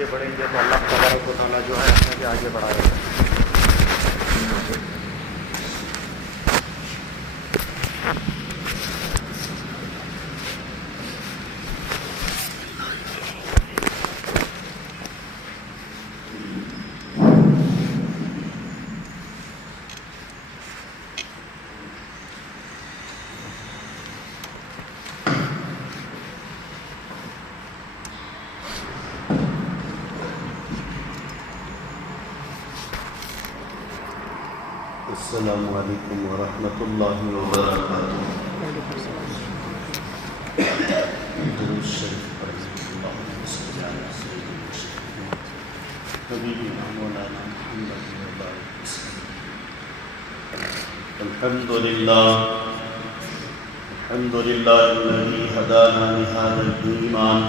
آگے بڑھیں گے تو اللہ تبارک و تعالیٰ جو ہے ہمیں بھی آگے بڑھائے گا۔ السلام علیکم ورحمۃ اللہ وبرکاتہ۔ درود شریف پڑھیں۔ اللہم صل علی سیدنا حبیبنا مولانا محمد وبارک وسلم۔ الحمد للہ الذی ہدانا لہذا الایمان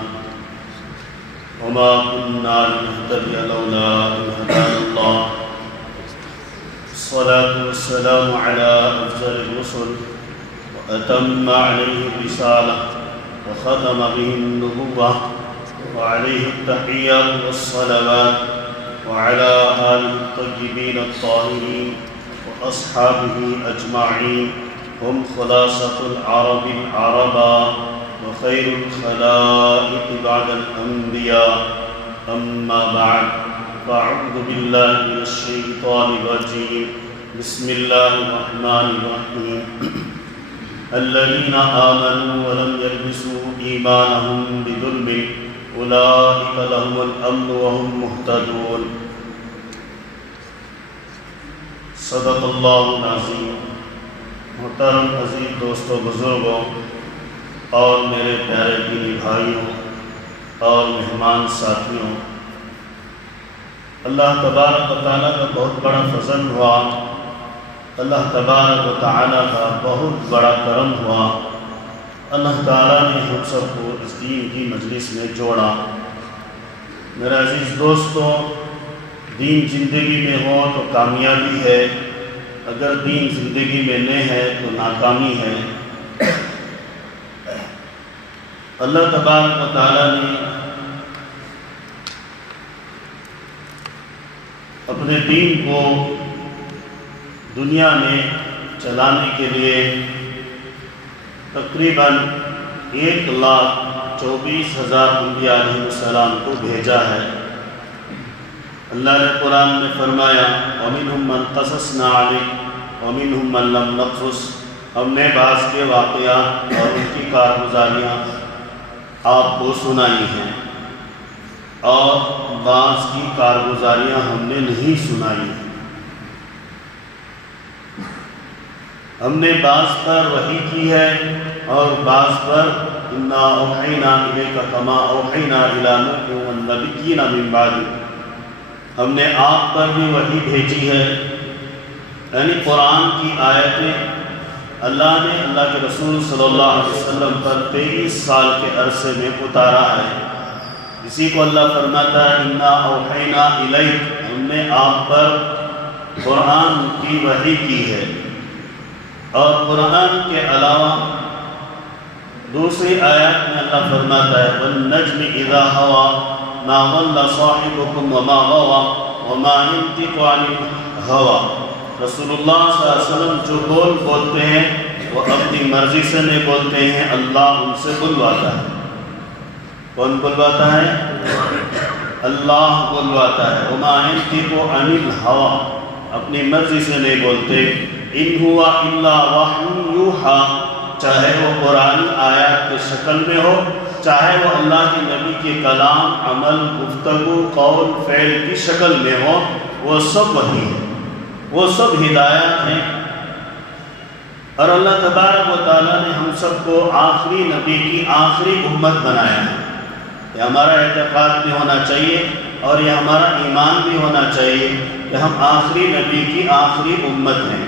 وما كنا لنهتدی لولا ان ہدانا اللہ۔ الصلاة والسلام على أفضل الرسل وأتم عليه الرسالة وختم به النبوة وعليه التحيات والصلوات وعلى آله الطيبين الطاهرين وأصحابه أجمعين هم خلاصة العرب العربا وخير الخلائق بعد الأنبياء أما بعد فأعوذ بالله من الشيطان الرجيم بسم الله الرحمن الرحيم الذين آمنوا ولم يلبسوا إيمانهم بظلم أولئك لهم الأمن وهم مهتدون۔ صدق اللہ العظیم۔ محترم عزیز دوستوں، بزرگوں اور میرے پیارے دینی بھائیوں اور مہمان ساتھیوں، اللہ تبارک و تعالیٰ کا بہت بڑا فضل ہوا، اللہ تبارک و تعالیٰ کا بہت بڑا کرم ہوا۔ اللہ تعالیٰ نے ہم سب کو اس دین کی مجلس میں جوڑا۔ میرے عزیز دوستوں، دین زندگی میں ہو تو کامیابی ہے، اگر دین زندگی میں نہیں ہے تو ناکامی ہے۔ اللہ تبارک و تعالیٰ نے اپنے دین کو دنیا میں چلانے کے لیے تقریباً 1,24,000 انبیاء علیہ السلام کو بھیجا ہے۔ اللہ نے قرآن میں فرمایا وَمِنْهُمْ مَنْ قَصَصْنَا عَلَيْكَ وَمِنْهُمْ مَنْ لَمْ نَقْصُصْ۔ ہم نے بعض کے واقعات اور ان کی کارگزاریاں آپ کو سنائی ہیں اور بعض کی کارگزاریاں ہم نے نہیں سنائی ہیں۔ ہم نے بعض پر وحی کی ہے اور بعض پر اِنَّا أَوْحَيْنَا إِلَيْكَ كَمَا أَوْحَيْنَا إِلَىٰ نُوحٍ وَالنَّبِيِّينَ مِن بَعْدِهِ۔ ہم نے آپ پر بھی وحی بھیجی ہے، یعنی قرآن کی آیتیں اللہ نے اللہ کے رسول صلی اللہ علیہ وسلم پر 23 سال کے عرصے میں اتارا ہے۔ اسی کو اللہ فرماتا ہے اِنَّا أَوْحَيْنَا إِلَيْكَ، ہم نے آپ پر قرآن کی وحی کی ہے۔ اور قرآن کے علاوہ دوسری آیات میں اللہ فرماتا ہے وَالنَّجْمِ إِذَا هَوَىٰ مَا ضَلَّ صَاحِبُكُمْ وَمَا غَوَىٰ وَمَا يَنطِقُ عَنِ الْهَوَىٰ۔ رسول اللہ صلی اللہ علیہ وسلم جو بولتے ہیں وہ اپنی مرضی سے نہیں بولتے ہیں، اللہ ان سے بلواتا ہے۔ کون بلواتا ہے؟ اللہ بلواتا ہے۔ وَمَا يَنطِقُ عَنِ الْهَوَىٰ، اپنی مرضی سے نہیں بولتے۔ إِنْ هُوَ إِلَّا وَحْيٌ يُوحَىٰ، چاہے وہ قرآن آیات کے شکل میں ہو، چاہے وہ اللہ کے نبی کے کلام، عمل، گفتگو، قول، فعل کی شکل میں ہو، وہ سب وحی ہے، وہ سب ہدایات ہیں۔ اور اللہ تبارک و تعالیٰ نے ہم سب کو آخری نبی کی آخری امت بنایا ہے۔ یہ ہمارا اعتقاد بھی ہونا چاہیے اور یہ ہمارا ایمان بھی ہونا چاہیے کہ ہم آخری نبی کی آخری امت ہیں۔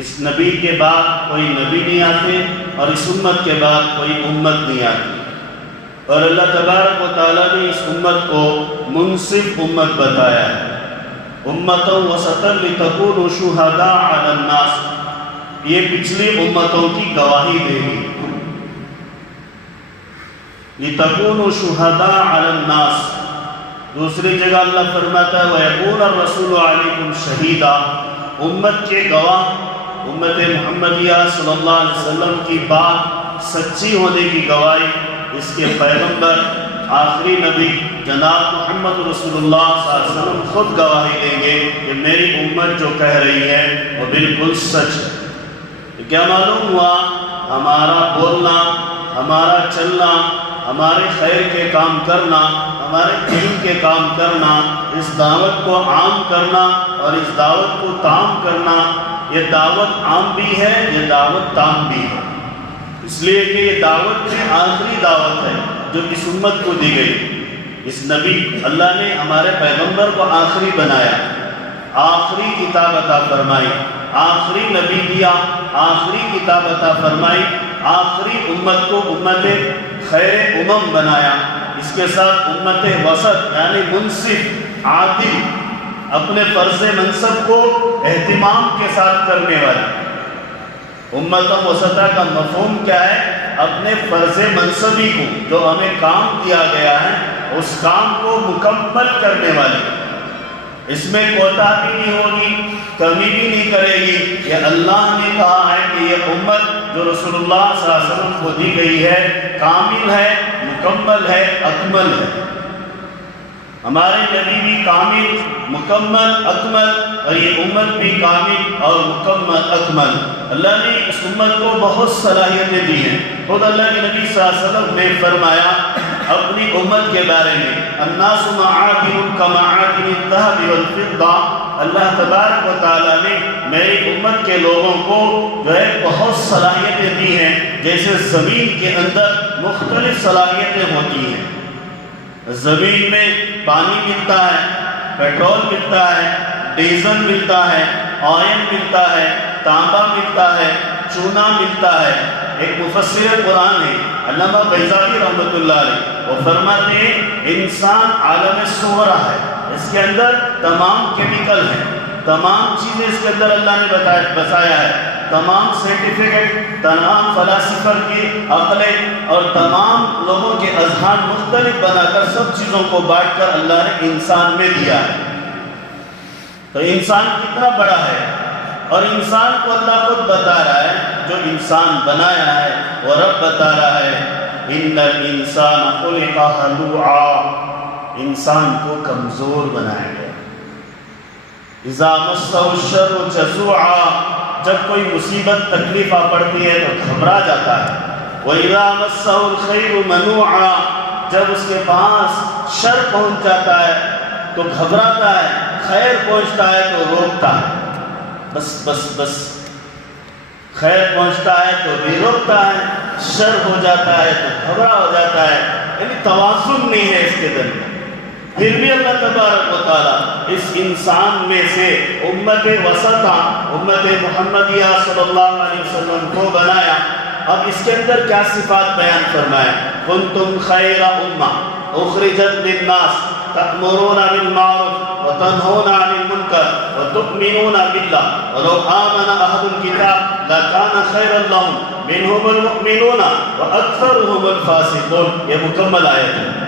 اس نبی کے بعد کوئی نبی نہیں آتے اور اس امت کے بعد کوئی امت نہیں آتی، اور اللہ تبارک و تعالیٰ نے اس امت کو منصف امت بتایا ہے۔ امتوں وسطا لتکونوا شہداء علی الناس، یہ پچھلی امتوں کی گواہی دے گی۔ لتکونوا شہداء علی الناس، دوسری جگہ اللہ فرماتا ہے وَيَكُونَ الرَّسُولُ عَلَيْكُمْ شَهِيدًا، امت کے گواہ، امت محمدیہ صلی اللہ علیہ وسلم کی بات سچی ہونے کی گواہی اس کے پیغمبر آخری نبی جناب محمد رسول اللہ صلی اللہ علیہ وسلم خود گواہی دیں گے کہ میری امت جو کہہ رہی ہے وہ بالکل سچ ہے۔ کیا معلوم ہوا؟ ہمارا بولنا، ہمارا چلنا، ہمارے خیر کے کام کرنا، ہمارے دین کے کام کرنا، اس دعوت کو عام کرنا اور اس دعوت کو تام کرنا، یہ دعوت عام بھی ہے، یہ دعوت تام بھی ہے، اس لیے کہ یہ دعوت کی آخری دعوت ہے جو اس امت کو دی گئی۔ اس نبی اللہ نے ہمارے پیغمبر کو آخری بنایا، آخری کتاب عطا فرمائی، آخری نبی دیا، آخری کتاب عطا فرمائی، آخری امت کو امت خیر امم بنایا، اس کے ساتھ امت وسط یعنی منصف عادل، اپنے فرض منصب کو اہتمام کے ساتھ کرنے والی۔ امت وسطہ کا مفہوم کیا ہے؟ اپنے فرض منصبی کو جو ہمیں کام دیا گیا ہے اس کام کو مکمل کرنے والی، اس میں کوتاہی نہیں ہوگی، کمی بھی نہیں کرے گی۔ یہ اللہ نے کہا ہے کہ یہ امت جو رسول اللہ صلی اللہ علیہ وسلم کو دی گئی ہے کامل ہے، مکمل ہے، اکمل ہے۔ ہمارے نبی بھی کامل، مکمل، اکمل، اور یہ امت بھی کامل اور مکمل، اکمل۔ اللہ نے اس امت کو بہت صلاحیتیں دی ہیں۔ خود اللہ کے نبی صلی اللہ علیہ وسلم نے فرمایا اپنی امت کے بارے میں الناس معادن کمعادن الذهب والفضہ، اللہ تبارک و تعالیٰ نے میری امت کے لوگوں کو جو ہے بہت صلاحیتیں دی ہیں، جیسے زمین کے اندر مختلف صلاحیتیں ہوتی ہیں۔ زمین میں پانی ملتا ہے، پیٹرول ملتا ہے، ڈیزل ملتا ہے، آئل ملتا ہے، تانبا ملتا ہے، چونا ملتا ہے۔ ایک مفسر قرآن ہے علامہ بیضاوی رحمۃ اللہ علیہ، وہ فرماتے ہیں انسان عالم صورہ ہے، اس کے اندر تمام کیمیکل ہیں، تمام چیزیں اس کے اندر اللہ نے بتایا ہے، تمام سرٹیفکیٹ، تمام فلاسفر کی عقلیں اور تمام لوگوں کے اذہان مختلف بنا کر سب چیزوں کو بانٹ کر اللہ نے انسان میں دیا ہے۔ تو انسان کتنا بڑا ہے، اور انسان کو اللہ خود بتا رہا ہے، جو انسان بنایا ہے وہ رب بتا رہا ہے ان الانسان خلق ہلوعا، انسان کو کمزور بنایا گیا۔ اذا مسہ الشر جزوعا، جب کوئی مصیبت تکلیف آ پڑتی ہے تو گھبرا جاتا ہے۔ وَإِذَا مَسَّهُ الْخَيْرُ مَنُوعًا، جب اس کے پاس شر پہنچ جاتا ہے تو گھبراتا ہے، خیر پہنچتا ہے تو روکتا ہے، بس بس بس، خیر پہنچتا ہے تو بھی روکتا ہے، شر ہو جاتا ہے تو گھبرا ہو جاتا ہے، یعنی توازن نہیں ہے اس کے درمیان۔ پھر بھی اللہ تبارک و تعالیٰ اس انسان میں سے امت وسطہ، امت محمدیہ صلی اللہ علیہ وسلم کو بنایا۔ اب اس کے اندر کیا صفات بیان فرمائے؟ کنتم خیر امہ اخرجت للناس تأمرون بالمعروف وتنہون عن المنکر وتؤمنون باللہ ولو آمن اہل الکتاب لکان خیرا لہم منہم المؤمنون واکثرهم الفاسقون۔ یہ مکمل آیت ہے۔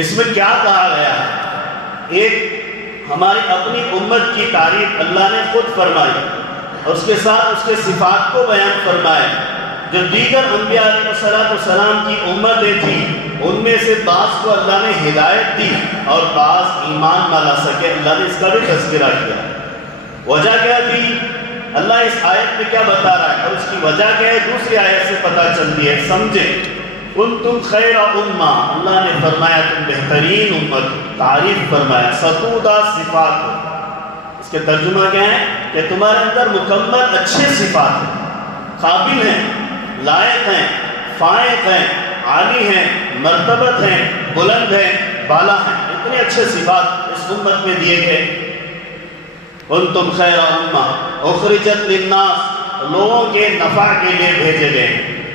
اس میں کیا کہا گیا ہے؟ ایک ہماری اپنی امت کی تعریف اللہ نے خود فرمائی، اور اس کے ساتھ اس کے صفات کو بیان فرمائے۔ جو دیگر انبیاء علیہ السلام کی امتیں تھیں ان میں سے بعض کو اللہ نے ہدایت دی اور بعض ایمان نہ لا سکے، اللہ نے اس کا بھی تذکرہ کیا۔ وجہ کیا تھی؟ اللہ اس آیت میں کیا بتا رہا ہے اور اس کی وجہ کیا ہے دوسری آیت سے پتہ چلتی ہے، سمجھیں۔ کنتم خیر امہ، اللہ نے فرمایا تم بہترین امت، تعریف فرمایا، ستودہ صفات۔ اس کے ترجمہ کیا ہے؟ کہ تمہارے اندر مکمل اچھے صفات ہیں، قابل ہیں، لائق ہیں، فائق ہیں، عالی ہیں، مرتبت ہیں، بلند ہیں، بالا ہیں، اتنے اچھے صفات اس امت میں دیے گئے۔ کنتم خیر امہ اخرجت للناس، لوگوں کے نفع کے لیے بھیجے گئے۔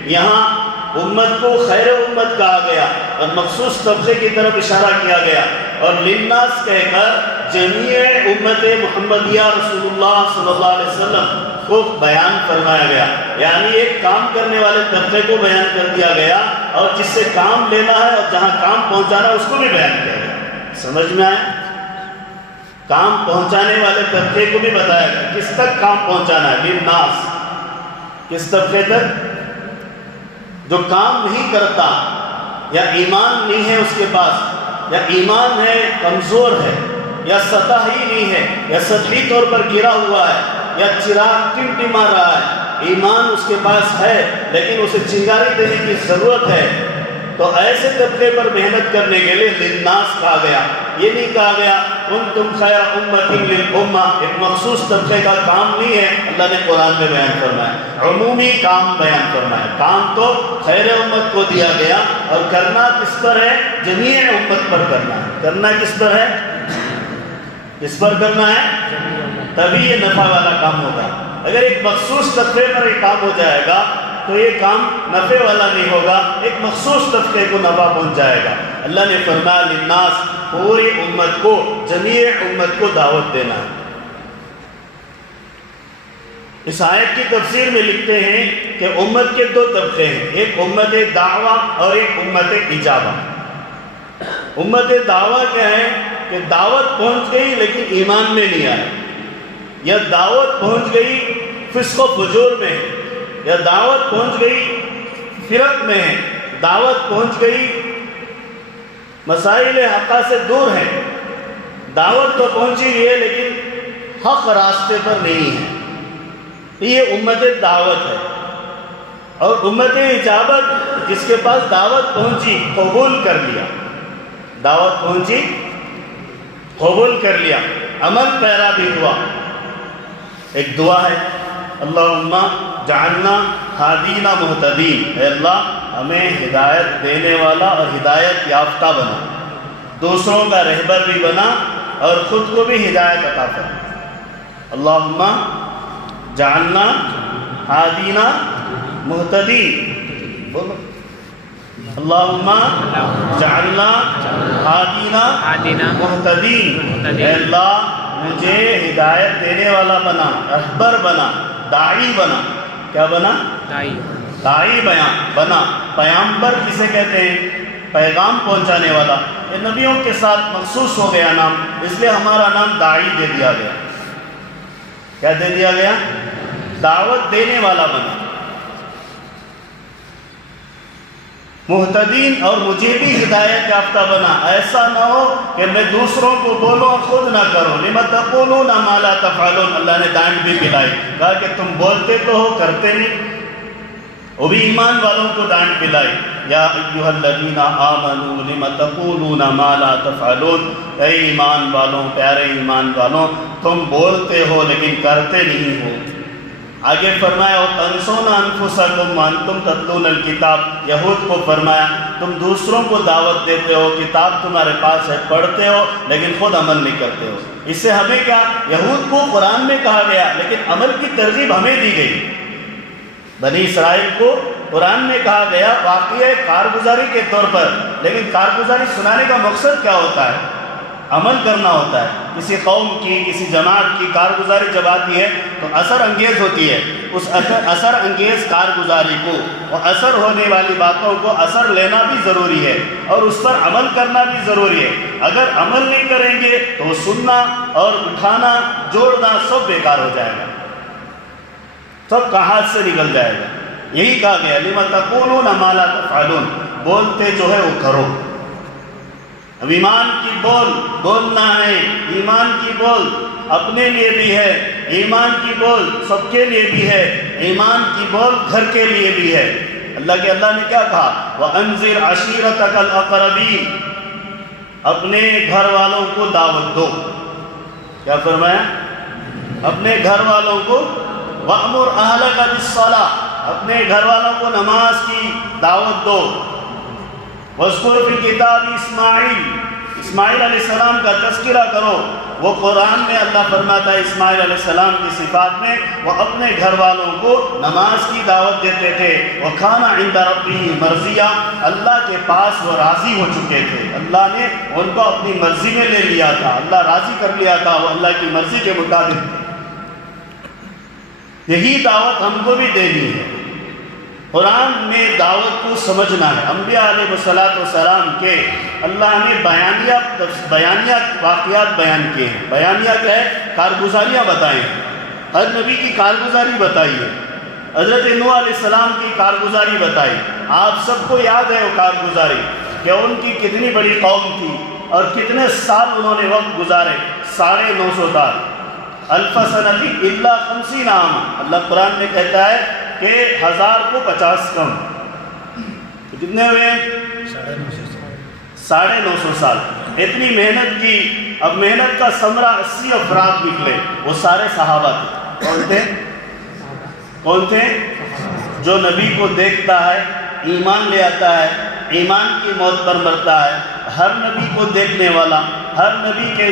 یہاں امت کو خیر امت کہا گیا اور مخصوص طبقے کی طرف اشارہ کیا گیا، اور للناس کہہ کر جمیع امت محمدیہ رسول اللہ صلی اللہ علیہ وسلم کو بیان فرمایا گیا، یعنی ایک کام کرنے والے طبقے کو بیان کر دیا گیا اور جس سے کام لینا ہے اور جہاں کام پہنچانا ہے اس کو بھی بیان کیا گیا۔ سمجھ میں آیا؟ کام پہنچانے والے طبقے کو بھی بتایا گیا کس تک کام پہنچانا ہے، للناس، کس طبقے تک؟ جو کام نہیں کرتا یا ایمان نہیں ہے اس کے پاس، یا ایمان ہے کمزور ہے، یا سطح ہی نہیں ہے، یا سطحی طور پر گرا ہوا ہے، یا چراغ ٹمٹما رہا ہے، ایمان اس کے پاس ہے لیکن اسے چنگاری دینے کی ضرورت ہے، تو ایسے طبقے پر محنت کرنے کے لیے للناس کہا گیا۔ یہ نہیں کہا گیا کنتم خیر امۃ للامہ، ایک مخصوص طبقے کا کام نہیں ہے، اللہ نے قرآن میں بیان فرمایا، عمومی کام بیان فرمایا۔ کام تو خیر امت کو دیا گیا، اور کرنا کس پر ہے؟ جمیع امت پر کرنا ہے۔ کرنا کس پر ہے؟ کس پر کرنا ہے؟ تبھی یہ نفع والا کام ہوگا۔ اگر ایک مخصوص طبقے پر یہ کام ہو جائے گا تو یہ کام نفع والا نہیں ہوگا، ایک مخصوص طبقے کو نفع پہنچ جائے گا۔ اللہ نے فرمایا للناس، پوری امت کو، جمیع امت کو دعوت دینا ہے۔ اس آیت کی تفسیر میں لکھتے ہیں کہ امت کے دو طبقے ہیں، ایک امت دعویٰ اور ایک امت اجابہ۔ امت دعویٰ کیا ہے کہ دعوت پہنچ گئی لیکن ایمان میں نہیں آیا، یا دعوت پہنچ گئی فسق و فجور میں، یا دعوت پہنچ گئی فرق میں ہے، دعوت پہنچ گئی مسائل حقہ سے دور ہے، دعوت تو پہنچی ہے لیکن حق راستے پر نہیں ہے، یہ امت دعوت ہے۔ اور امت اجابت جس کے پاس دعوت پہنچی، قبول کر لیا، دعوت پہنچی قبول کر لیا، عمل پیرا بھی ہوا۔ ایک دعا ہے، اللہم جعلنا ہادین مہتدین، اے اللہ ہمیں ہدایت دینے والا اور ہدایت یافتہ بنا، دوسروں کا رہبر بھی بنا اور خود کو بھی ہدایت عطا فرما۔ اللہم جعلنا ہادین مہتدین، بولو اللہم جعلنا ہادین مہتدین، اے اللہ مجھے ہدایت دینے والا بنا، رہبر بنا، داعی بنا۔ کیا بنا؟ داعی بنا۔ پیغمبر کسے کہتے ہیں؟ پیغام پہنچانے والا۔ یہ نبیوں کے ساتھ مخصوص ہو گیا نام، اس لیے ہمارا نام داعی دے دیا گیا۔ کیا دے دیا گیا؟ دعوت دینے والا بنا، مہتدین، اور مجھے بھی ہدایت یافتہ بنا۔ ایسا نہ ہو کہ میں دوسروں کو بولوں خود نہ کروں، لم تقولون ما لا تفعلون، اللہ نے ڈانٹ بھی پلائی، کہا کہ تم بولتے تو ہو کرتے نہیں۔ وہ بھی ایمان والوں کو ڈانٹ پلائی، یا ایھا الذین آمنوا لم تقولون ما لا تفعلون، اے ایمان والوں، پیارے ایمان والوں، تم بولتے ہو لیکن کرتے نہیں ہو۔ آگے فرمایا وَتَنْسَوْنَ أَنفُسَكُمْ وَأَنْتُمْ تَتْلُونَ الْكِتَابَ، یہود کو فرمایا تم دوسروں کو دعوت دیتے ہو، کتاب تمہارے پاس ہے، پڑھتے ہو لیکن خود عمل نہیں کرتے ہو۔ اس سے ہمیں کیا؟ یہود کو قرآن میں کہا گیا لیکن عمل کی ترغیب ہمیں دی گئی۔ بنی اسرائیل کو قرآن میں کہا گیا واقعہ کارگزاری کے طور پر، لیکن کارگزاری سنانے کا مقصد کیا ہوتا ہے؟ عمل کرنا ہوتا ہے۔ کسی قوم کی، کسی جماعت کی کارگزاری جب آتی ہے تو اثر انگیز ہوتی ہے، اس اثر انگیز کارگزاری کو، وہ اثر ہونے والی باتوں کو اثر لینا بھی ضروری ہے اور اس پر عمل کرنا بھی ضروری ہے۔ اگر عمل نہیں کریں گے تو سننا اور اٹھانا، جوڑنا سب بیکار ہو جائے گا، سب کا ہاتھ سے نکل جائے گا۔ یہی کہا گیا لِمَ تَقُولُونَ مَا لَا تَفْعَلُونَ، بولتے جو ہے وہ کرو۔ اب ایمان کی بول بولنا ہے، ایمان کی بول اپنے لیے بھی ہے، ایمان کی بول سب کے لیے بھی ہے، ایمان کی بول گھر کے لیے بھی ہے۔ اللہ نے کیا کہا؟ وَأَنذِرْ عَشِيرَتَكَ الْأَقْرَبِينَ، اپنے گھر والوں کو دعوت دو۔ کیا فرمایا؟ اپنے گھر والوں کو وَأْمُرْ أَهْلَكَ بِالصَّلَاةِ، اپنے گھر والوں کو نماز کی دعوت دو۔ وَاذْكُرْ فِي الْكِتَابِ اسماعیل علیہ السلام کا تذکرہ کرو۔ وہ قرآن میں اللہ فرماتا ہے اسماعیل علیہ السلام کی صفات میں وہ اپنے گھر والوں کو نماز کی دعوت دیتے تھے۔ وَكَانَ عِنْدَ رَبِّهِ مَرْضِيًّا، اللہ کے پاس وہ راضی ہو چکے تھے، اللہ نے ان کو اپنی مرضی میں لے لیا تھا، اللہ راضی کر لیا تھا، وہ اللہ کی مرضی کے مطابق تھے۔ یہی دعوت ہم کو بھی دینی ہے۔ قرآن میں دعوت کو سمجھنا ہے۔ انبیاء علیہ السلام کے اللہ نے بیانیہ واقعات بیان کیے ہیں۔ بیانیہ کیا ہے؟ کارگزاریاں بتائیں ہیں، ہر نبی کی کارگزاری بتائی ہے۔ حضرت نوح علیہ السلام کی کارگزاری بتائی، آپ سب کو یاد ہے وہ کارگزاری کہ ان کی کتنی بڑی قوم تھی اور کتنے سال انہوں نے وقت گزارے، 950 سال، الف سنۃ الا 50 عام۔ اللہ قرآن میں کہتا ہے کہ 1000 کو 50 کم، کتنے ہوئے؟ 950 سال۔ اتنی محنت کی، اب محنت کا ثمرہ 80 افراد نکلے، وہ سارے صحابہ تھے۔ کون تھے؟ جو نبی کو دیکھتا ہے، ایمان لے آتا ہے، ایمان کی موت پر مرتا ہے، ہر نبی کو دیکھنے والا، ہر نبی کے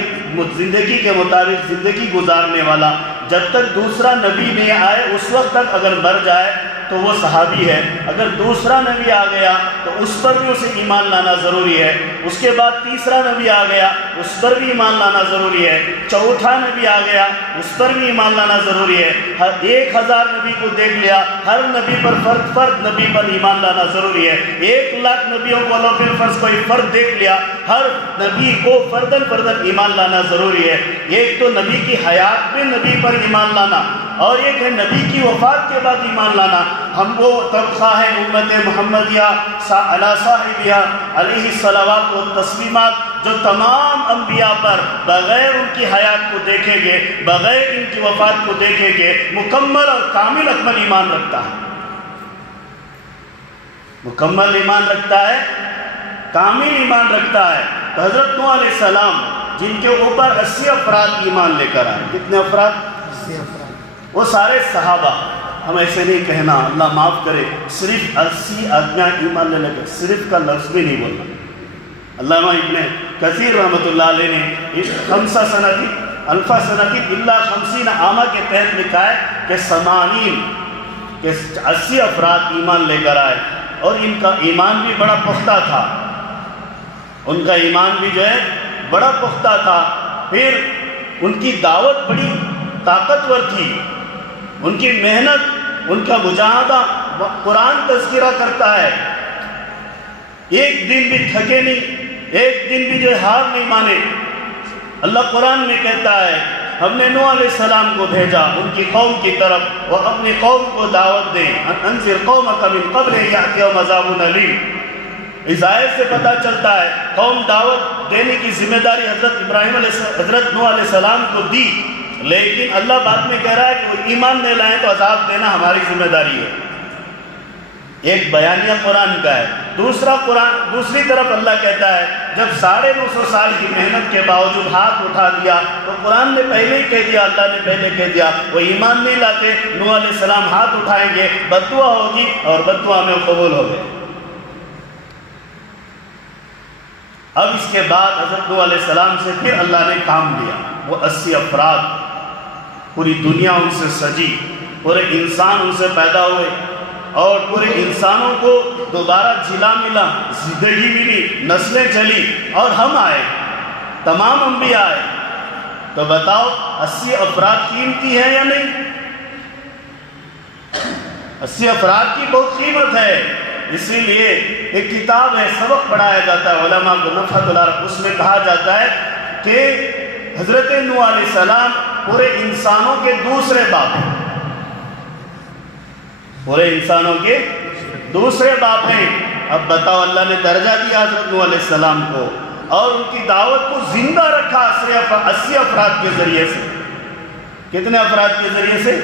زندگی کے مطابق زندگی گزارنے والا، جب تک دوسرا نبی نہیں آئے اس وقت تک اگر مر جائے تو وہ صحابی ہے۔ اگر دوسرا نبی آ گیا تو اس پر بھی اسے ایمان لانا ضروری ہے۔ اس کے بعد تیسرا نبی آ گیا، اس پر بھی ایمان لانا ضروری ہے۔ چوتھا نبی آ گیا، اس پر بھی ایمان لانا ضروری ہے۔ 1000 نبی کو دیکھ لیا، ہر نبی پر فرد نبی پر ایمان لانا ضروری ہے۔ 1,00,000 نبیوں کو اللہ پر فرض کوئی فرد دیکھ لیا، ہر نبی کو فردن ایمان لانا ضروری ہے۔ ایک تو نبی کی حیات میں نبی پر ایمان لانا، اور ایک ہے نبی کی وفات کے بعد ایمان لانا۔ ہم وہ طبقہ ہے امت محمدیہ علی صاحبیہ علیہ الصلوات و تسلیمات جو تمام انبیاء پر بغیر ان کی حیات کو دیکھیں گے، بغیر ان کی وفات کو دیکھیں گے، مکمل اور کامل اکمل ایمان رکھتا ہے، مکمل ایمان رکھتا ہے، کامل ایمان رکھتا ہے۔ تو حضرت نوح علیہ السلام جن کے اوپر 80 افراد ایمان لے کر آئے، کتنے افراد؟ 80 افراد، وہ سارے صحابہ۔ ہم ایسے نہیں کہنا، اللہ معاف کرے، صرف 80 آدمیاں ایمان لے لگے، صرف کا لفظ بھی نہیں بولنا۔ علامہ ابن کثیر رحمۃ اللہ علیہ نے 5 سنۃ الف سنۃ الا 50 عامہ کے تحت لکھا ہے کہ 80 افراد ایمان لے کر آئے، اور ان کا ایمان بھی بڑا پختہ تھا، ان کا ایمان بھی جو ہے بڑا پختہ تھا۔ پھر ان کی دعوت بڑی طاقتور تھی، ان کی محنت، ان کا مجاہدہ، قرآن تذکرہ کرتا ہے، ایک دن بھی تھکے نہیں، ایک دن بھی جو ہار نہیں مانے۔ اللہ قرآن میں کہتا ہے ہم نے نوح علیہ السلام کو بھیجا ان کی قوم کی طرف، وہ اپنی قوم کو دعوت دیں، انذر قومک من قبل ان یأتیہم عذاب الیم۔ اس آیت سے پتہ چلتا ہے قوم دعوت دینے کی ذمہ داری حضرت نوح علیہ السلام کو دی، لیکن اللہ بعد میں کہہ رہا ہے کہ وہ ایمان نہیں لائیں تو عذاب دینا ہماری ذمہ داری ہے۔ ایک بیانیہ قرآن کا ہے، دوسری طرف اللہ کہتا ہے جب 950 سال کی محنت کے باوجود ہاتھ اٹھا دیا تو قرآن نے پہلے ہی کہہ دیا، اللہ نے پہلے کہہ دیا وہ ایمان نہیں لاتے، نوح علیہ السلام ہاتھ اٹھائیں گے، بددعا ہوگی اور بددعا میں قبول ہو گئے۔ اب اس کے بعد حضرت نوح علیہ السلام سے پھر اللہ نے کام لیا، وہ 80 افراد، پوری دنیا ان سے سجی، پورے انسان ان سے پیدا ہوئے، اور پورے انسانوں کو دوبارہ جلا ملا، زندگی ملی، نسلیں چلی، اور ہم آئے، تمام انبیاء آئے۔ تو بتاؤ 80 افراد قیمتی ہے یا نہیں؟ 80 افراد کی بہت قیمت ہے۔ اسی لیے ایک کتاب ہے، سبق پڑھایا جاتا ہے علماء کو، نفحۃ العرب، اس میں کہا جاتا ہے کہ حضرت نوح علیہ السلام پورے انسانوں کے دوسرے باپ ہیں، پورے انسانوں کے دوسرے باپ ہیں۔ اب بتاؤ اللہ نے درجہ دیا حضرت نوح علیہ السلام کو، اور ان کی دعوت کو زندہ رکھا 80 افراد کے ذریعے سے۔ کتنے افراد کے ذریعے سے؟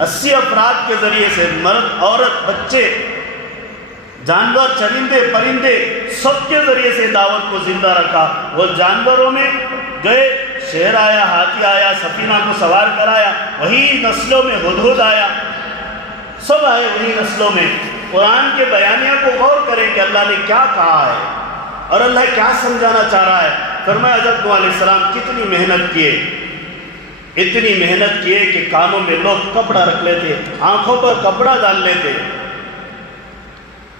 80 افراد کے ذریعے سے، مرد، عورت، بچے، جانور، چرندے، پرندے، سب کے ذریعے سے دعوت کو زندہ رکھا۔ وہ جانوروں میں گئے، شیر آیا، ہاتھی آیا، سفینہ کو سوار کرایا، وہی نسلوں میں ہدہد آیا، سب آئے وہی نسلوں میں۔ قرآن کے بیانیہ کو غور کریں کہ اللہ نے کیا کہا ہے اور اللہ کیا سمجھانا چاہ رہا ہے۔ فرمایا حضرت نوح علیہ السلام کتنی محنت کیے، اتنی محنت کیے کہ کانوں میں لوگ کپڑا رکھ لیتے، آنکھوں پر کپڑا ڈال لیتے۔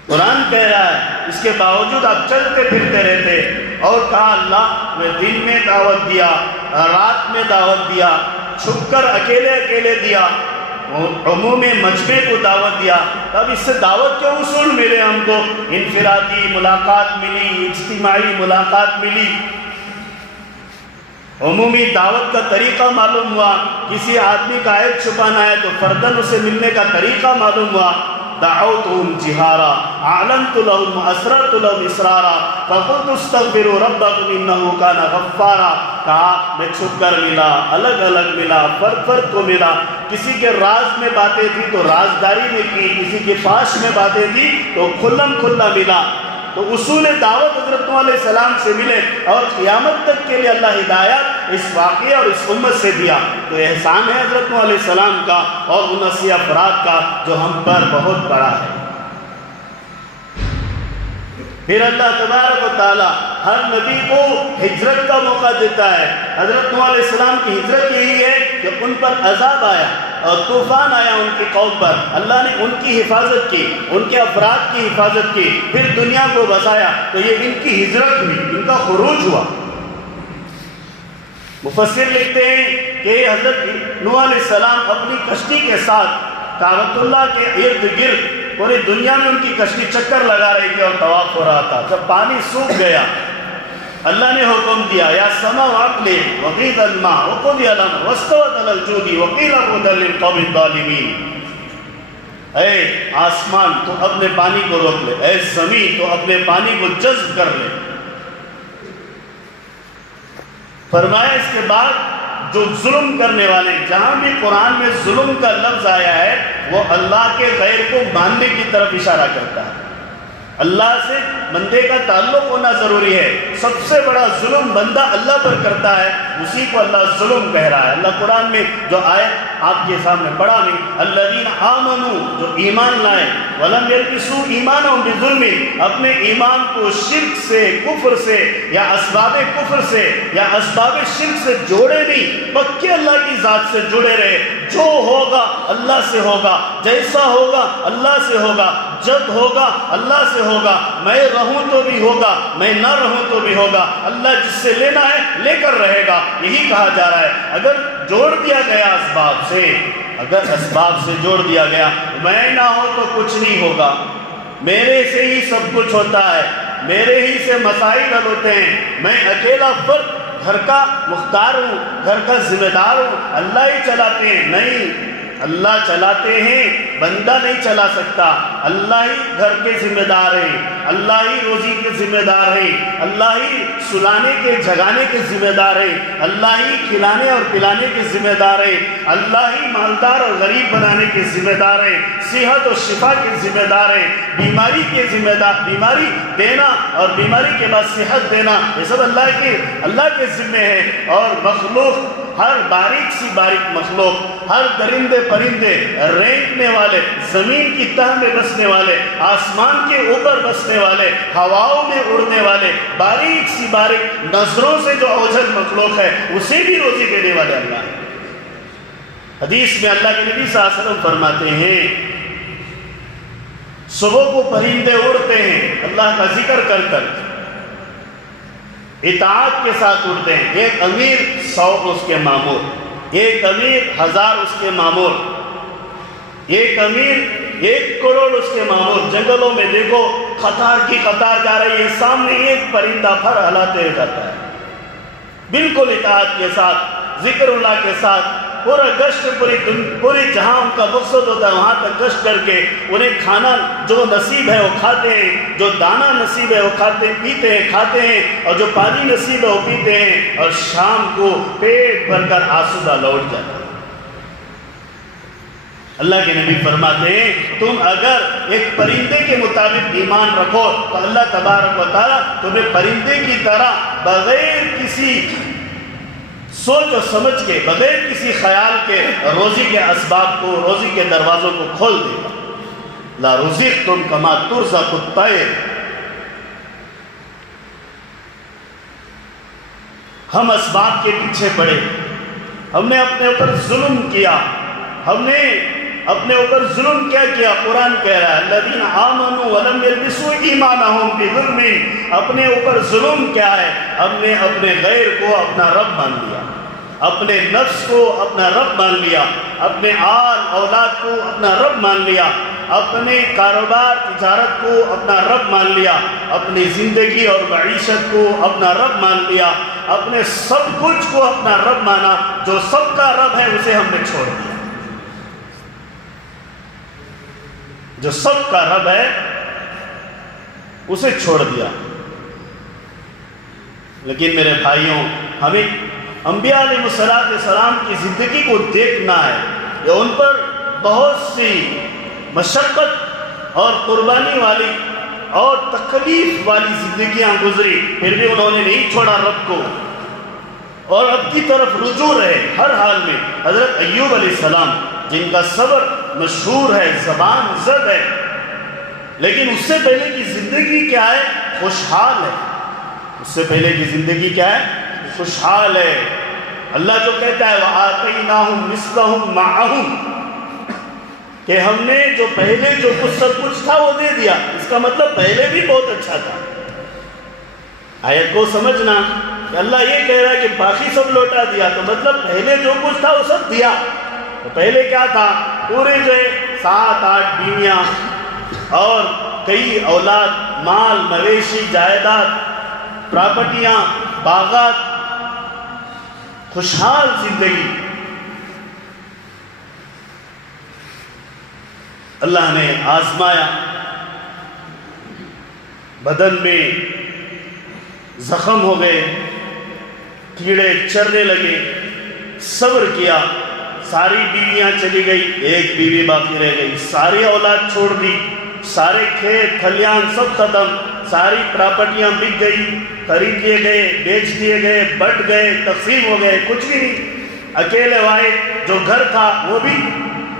قرآن کہہ رہا ہے اس کے باوجود آپ چلتے پھرتے رہتے، اور کہا اللہ میں دن میں دعوت دیا، رات میں دعوت دیا، چھپ کر اکیلے اکیلے دیا، عموم مجمع کو دعوت دیا، اب اس سے دعوت کے اصول ملے ہم کو، انفرادی ملاقات ملی، اجتماعی ملاقات ملی، عمومی دعوت کا طریقہ معلوم ہوا، کسی آدمی کا عیب چھپانا ہے تو فرداً اسے ملنے کا طریقہ معلوم ہوا، دعوتهم جہارا اعلنت لهم اسررت لهم اسرارا فقلت استغفروا ربکم انه کان غفارا، کہا میں چھپ کر ملا، الگ الگ ملا، فرد فرد کو ملا، کسی کے راز میں باتیں تھی تو رازداری میں کی، کسی کے فاش میں باتیں تھی تو کھلم کھلا ملا۔ تو اصول دعوت حضرت نوح علیہ السلام سے ملے اور قیامت تک کے لیے اللہ ہدایت اس واقعے اور اس امت سے دیا، تو احسان ہے حضرت نوح علیہ السلام کا اور ان 80 افراد کا جو ہم پر بہت بڑا ہے۔ پھر اللہ تبارک و تعالی ہر نبی کو ہجرت کا موقع دیتا ہے۔ حضرت نوح علیہ السلام کی ہجرت یہی ہے کہ ان پر عذاب آیا اور طوفان آیا ان کی قوم پر، اللہ نے ان کی حفاظت کی، ان کے افراد کی حفاظت کی، پھر دنیا کو بسایا، تو یہ ان کی ہجرت ہوئی، ان کا خروج ہوا۔ مفسر لکھتے ہیں کہ حضرت نوح علیہ السلام اپنی کشتی کے ساتھ کعبۃ اللہ کے ارد گرد پوری دنیا میں ان کی کشتی چکر لگا رہی تھی اور طواف ہو رہا تھا۔ جب پانی سوکھ گیا، اللہ نے حکم دیا یا سما واقلے وغید الماء وقضی الامر واستوت علی الجود وقیل بعدا للقوم الظالمین، اے آسمان تو اپنے پانی کو روک لے، اے زمین تو اپنے پانی کو جذب کر لے۔ فرمایا اس کے بعد جو ظلم کرنے والے، جہاں بھی قرآن میں ظلم کا لفظ آیا ہے وہ اللہ کے غیر کو ماننے کی طرف اشارہ کرتا ہے۔ اللہ سے بندے کا تعلق ہونا ضروری ہے، سب سے بڑا ظلم بندہ اللہ پر کرتا ہے، اسی کو اللہ ظلم کہہ رہا ہے۔ اللہ قرآن میں جو آیت آپ کے سامنے پڑھا نہیں، الذین آمنوا، جو ایمان لائے، ولم یلبسوا ایمانہم بظلم، اپنے ایمان کو شرک سے، کفر سے یا اسباب کفر سے یا اسباب شرک سے جوڑے نہیں، پکے اللہ کی ذات سے جڑے رہے، جو ہوگا اللہ سے ہوگا، جیسا ہوگا اللہ سے ہوگا، جب ہوگا اللہ سے ہوگا، میں رہوں تو بھی ہوگا، میں نہ رہوں تو بھی ہوگا، اللہ جس سے لینا ہے لے کر رہے گا، یہی کہا جا رہا ہے۔ اگر جوڑ دیا گیا اسباب سے، اگر اسباب سے جوڑ دیا گیا، میں نہ ہو تو کچھ نہیں ہوگا، میرے سے ہی سب کچھ ہوتا ہے، میرے ہی سے مسائل حل ہوتے ہیں، میں اکیلا فرد گھر کا مختار ہوں، گھر کا ذمہ دار ہوں، اللہ ہی چلاتے ہیں، نہیں، اللہ چلاتے ہیں، بندہ نہیں چلا سکتا، اللہ ہی گھر کے ذمہ دار ہے، اللہ ہی روزی کے ذمہ دار ہے، اللہ ہی سلانے کے جگانے کے ذمہ دار ہے، اللہ ہی کھلانے اور پلانے کے ذمہ دار ہے، اللہ ہی مالدار اور غریب بنانے کے ذمہ دار ہے، صحت اور شفا کے ذمہ دار ہے، بیماری کے ذمہ دار، بیماری دینا اور بیماری کے بعد صحت دینا، یہ سب اللہ کے ذمہ ہے۔ اور مخلوق، ہر باریک سی باریک مخلوق، ہر درندے پرندے، رینگنے والے، زمین کی تہ میں بسنے والے، آسمان کے اوپر بسنے والے، ہواؤں میں اڑنے والے، باریک سی باریک نظروں سے جو اوجھل مخلوق ہے، اسے بھی روزی دینے والے اللہ ہے۔ حدیث میں اللہ کے نبی صلی اللہ علیہ وسلم فرماتے ہیں، صبح کو پرندے اڑتے ہیں اللہ کا ذکر کر کر، اطاعت کے ساتھ اڑتے ہیں، ایک امیر 100 اس کے مامور، ایک امیر 1000 اس کے مامور، ایک امیر 1 کروڑ اس کے مامور۔ جنگلوں میں دیکھو قطار کی قطار جا رہی ہے، سامنے ایک پرندہ پر ہلاتے ہوئے جاتا ہے، بالکل اطاعت کے ساتھ، ذکر اللہ کے ساتھ، پورا گشت، پوری جہاں ان کا مقصد ہوتا ہے وہاں تک گشت کر کے انہیں کھانا جو نصیب ہے وہ کھاتے ہیں، جو دانہ نصیب ہے وہ پیتے ہیں، کھاتے ہیں، اور جو پانی نصیب ہے وہ پیتے ہیں، اور شام کو پیٹ بھر کر آسودہ لوٹ جاتے ہیں۔ اللہ کے نبی فرماتے ہیں تم اگر ایک پرندے کے مطابق ایمان رکھو تو اللہ تبارک و تعالیٰ تمہیں پرندے کی طرح بغیر کسی سوچ و سمجھ کے، بغیر کسی خیال کے روزی کے اسباب کو، روزی کے دروازوں کو کھول دے گا۔ لا رزقتم کما ترزق الطیر۔ ہم اسباب کے پیچھے پڑے، ہم نے اپنے اوپر ظلم کیا، ہم نے اپنے اوپر ظلم کیا قرآن کہہ رہا ہے الذین آمنوا ولم یلبسوا ایمانہم بظلم، اپنے اوپر ظلم کیا ہے، ہم نے اپنے غیر کو اپنا رب مان لیا، اپنے نفس کو اپنا رب مان لیا، اپنے آل اولاد کو اپنا رب مان لیا، اپنے کاروبار تجارت کو اپنا رب مان لیا، اپنی زندگی اور معیشت کو اپنا رب مان لیا، اپنے سب کچھ کو اپنا رب مانا، جو سب کا رب ہے اسے ہم نے چھوڑ دیا، جو سب کا رب ہے اسے چھوڑ دیا۔ لیکن میرے بھائیوں، ہمیں انبیاء علیہ السلام کی زندگی کو دیکھنا ہے، یا ان پر بہت سی مشقت اور قربانی والی اور تکلیف والی زندگیاں گزری، پھر بھی انہوں نے نہیں چھوڑا رب کو، اور رب کی طرف رجوع رہے ہر حال میں۔ حضرت ایوب علیہ السلام جن کا صبر مشہور ہے، زبان زد ہے، لیکن اس سے پہلے کی زندگی کیا ہے؟ خوشحال ہے۔ اس سے پہلے کی زندگی کیا ہے؟ خوشحال ہے۔ اللہ جو کہتا ہے وَآتَيْنَاهُمْ مِثْلَهُمْ مَعَهُمْ، کہ ہم نے جو پہلے جو کچھ سب کچھ تھا وہ دے دیا، اس کا مطلب پہلے بھی بہت اچھا تھا۔ آیت کو سمجھنا کہ اللہ یہ کہہ رہا ہے کہ باقی سب لوٹا دیا، تو مطلب پہلے جو کچھ تھا وہ سب دیا۔ تو پہلے کیا تھا؟ پورے جو 7-8 بیویاں اور کئی اولاد، مال مویشی جائیداد، پراپرٹیاں، باغات، خوشحال زندگی۔ اللہ نے آزمایا، بدن میں زخم ہو گئے، کیڑے چرنے لگے، صبر کیا، ساری بیویاں چلی گئی، ایک بیوی باقی رہ گئی، ساری اولاد چھوڑ دی، سارے کھیت کھلیان سب ختم، ساری پراپرٹیاں بک گئی، خرید لیے گئے، بیچ دیے گئے، بٹ گئے، تقسیم ہو گئے، کچھ بھی نہیں۔ اکیلے واحد جو گھر تھا وہ بھی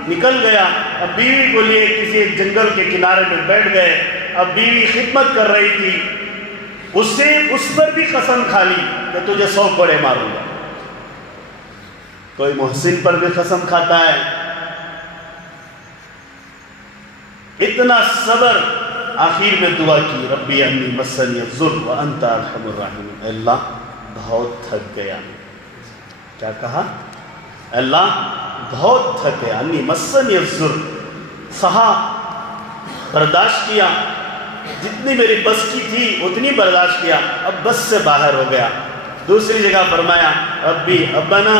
نکل گیا۔ اب بیوی کو لیے کسی ایک جنگل کے کنارے میں بیٹھ گئے۔ اب بیوی خدمت کر رہی تھی، اس پر بھی قسم کھا لی کہ تجھے 100 کوڑے ماروں گا۔ کوئی محسن پر بھی قسم کھاتا ہے۔ اتنا صبر، آخر میں دعا کی ربی انی مسنی الضر وانت ارحم الراحمین، اللہ بہت تھک گیا۔ کیا کہا؟ اللہ بہت تھک گیا، انی مسنی الضر، سہا، برداشت کیا، جتنی میری بس کی تھی اتنی برداشت کیا، اب بس سے باہر ہو گیا۔ دوسری جگہ فرمایا ربی ربنا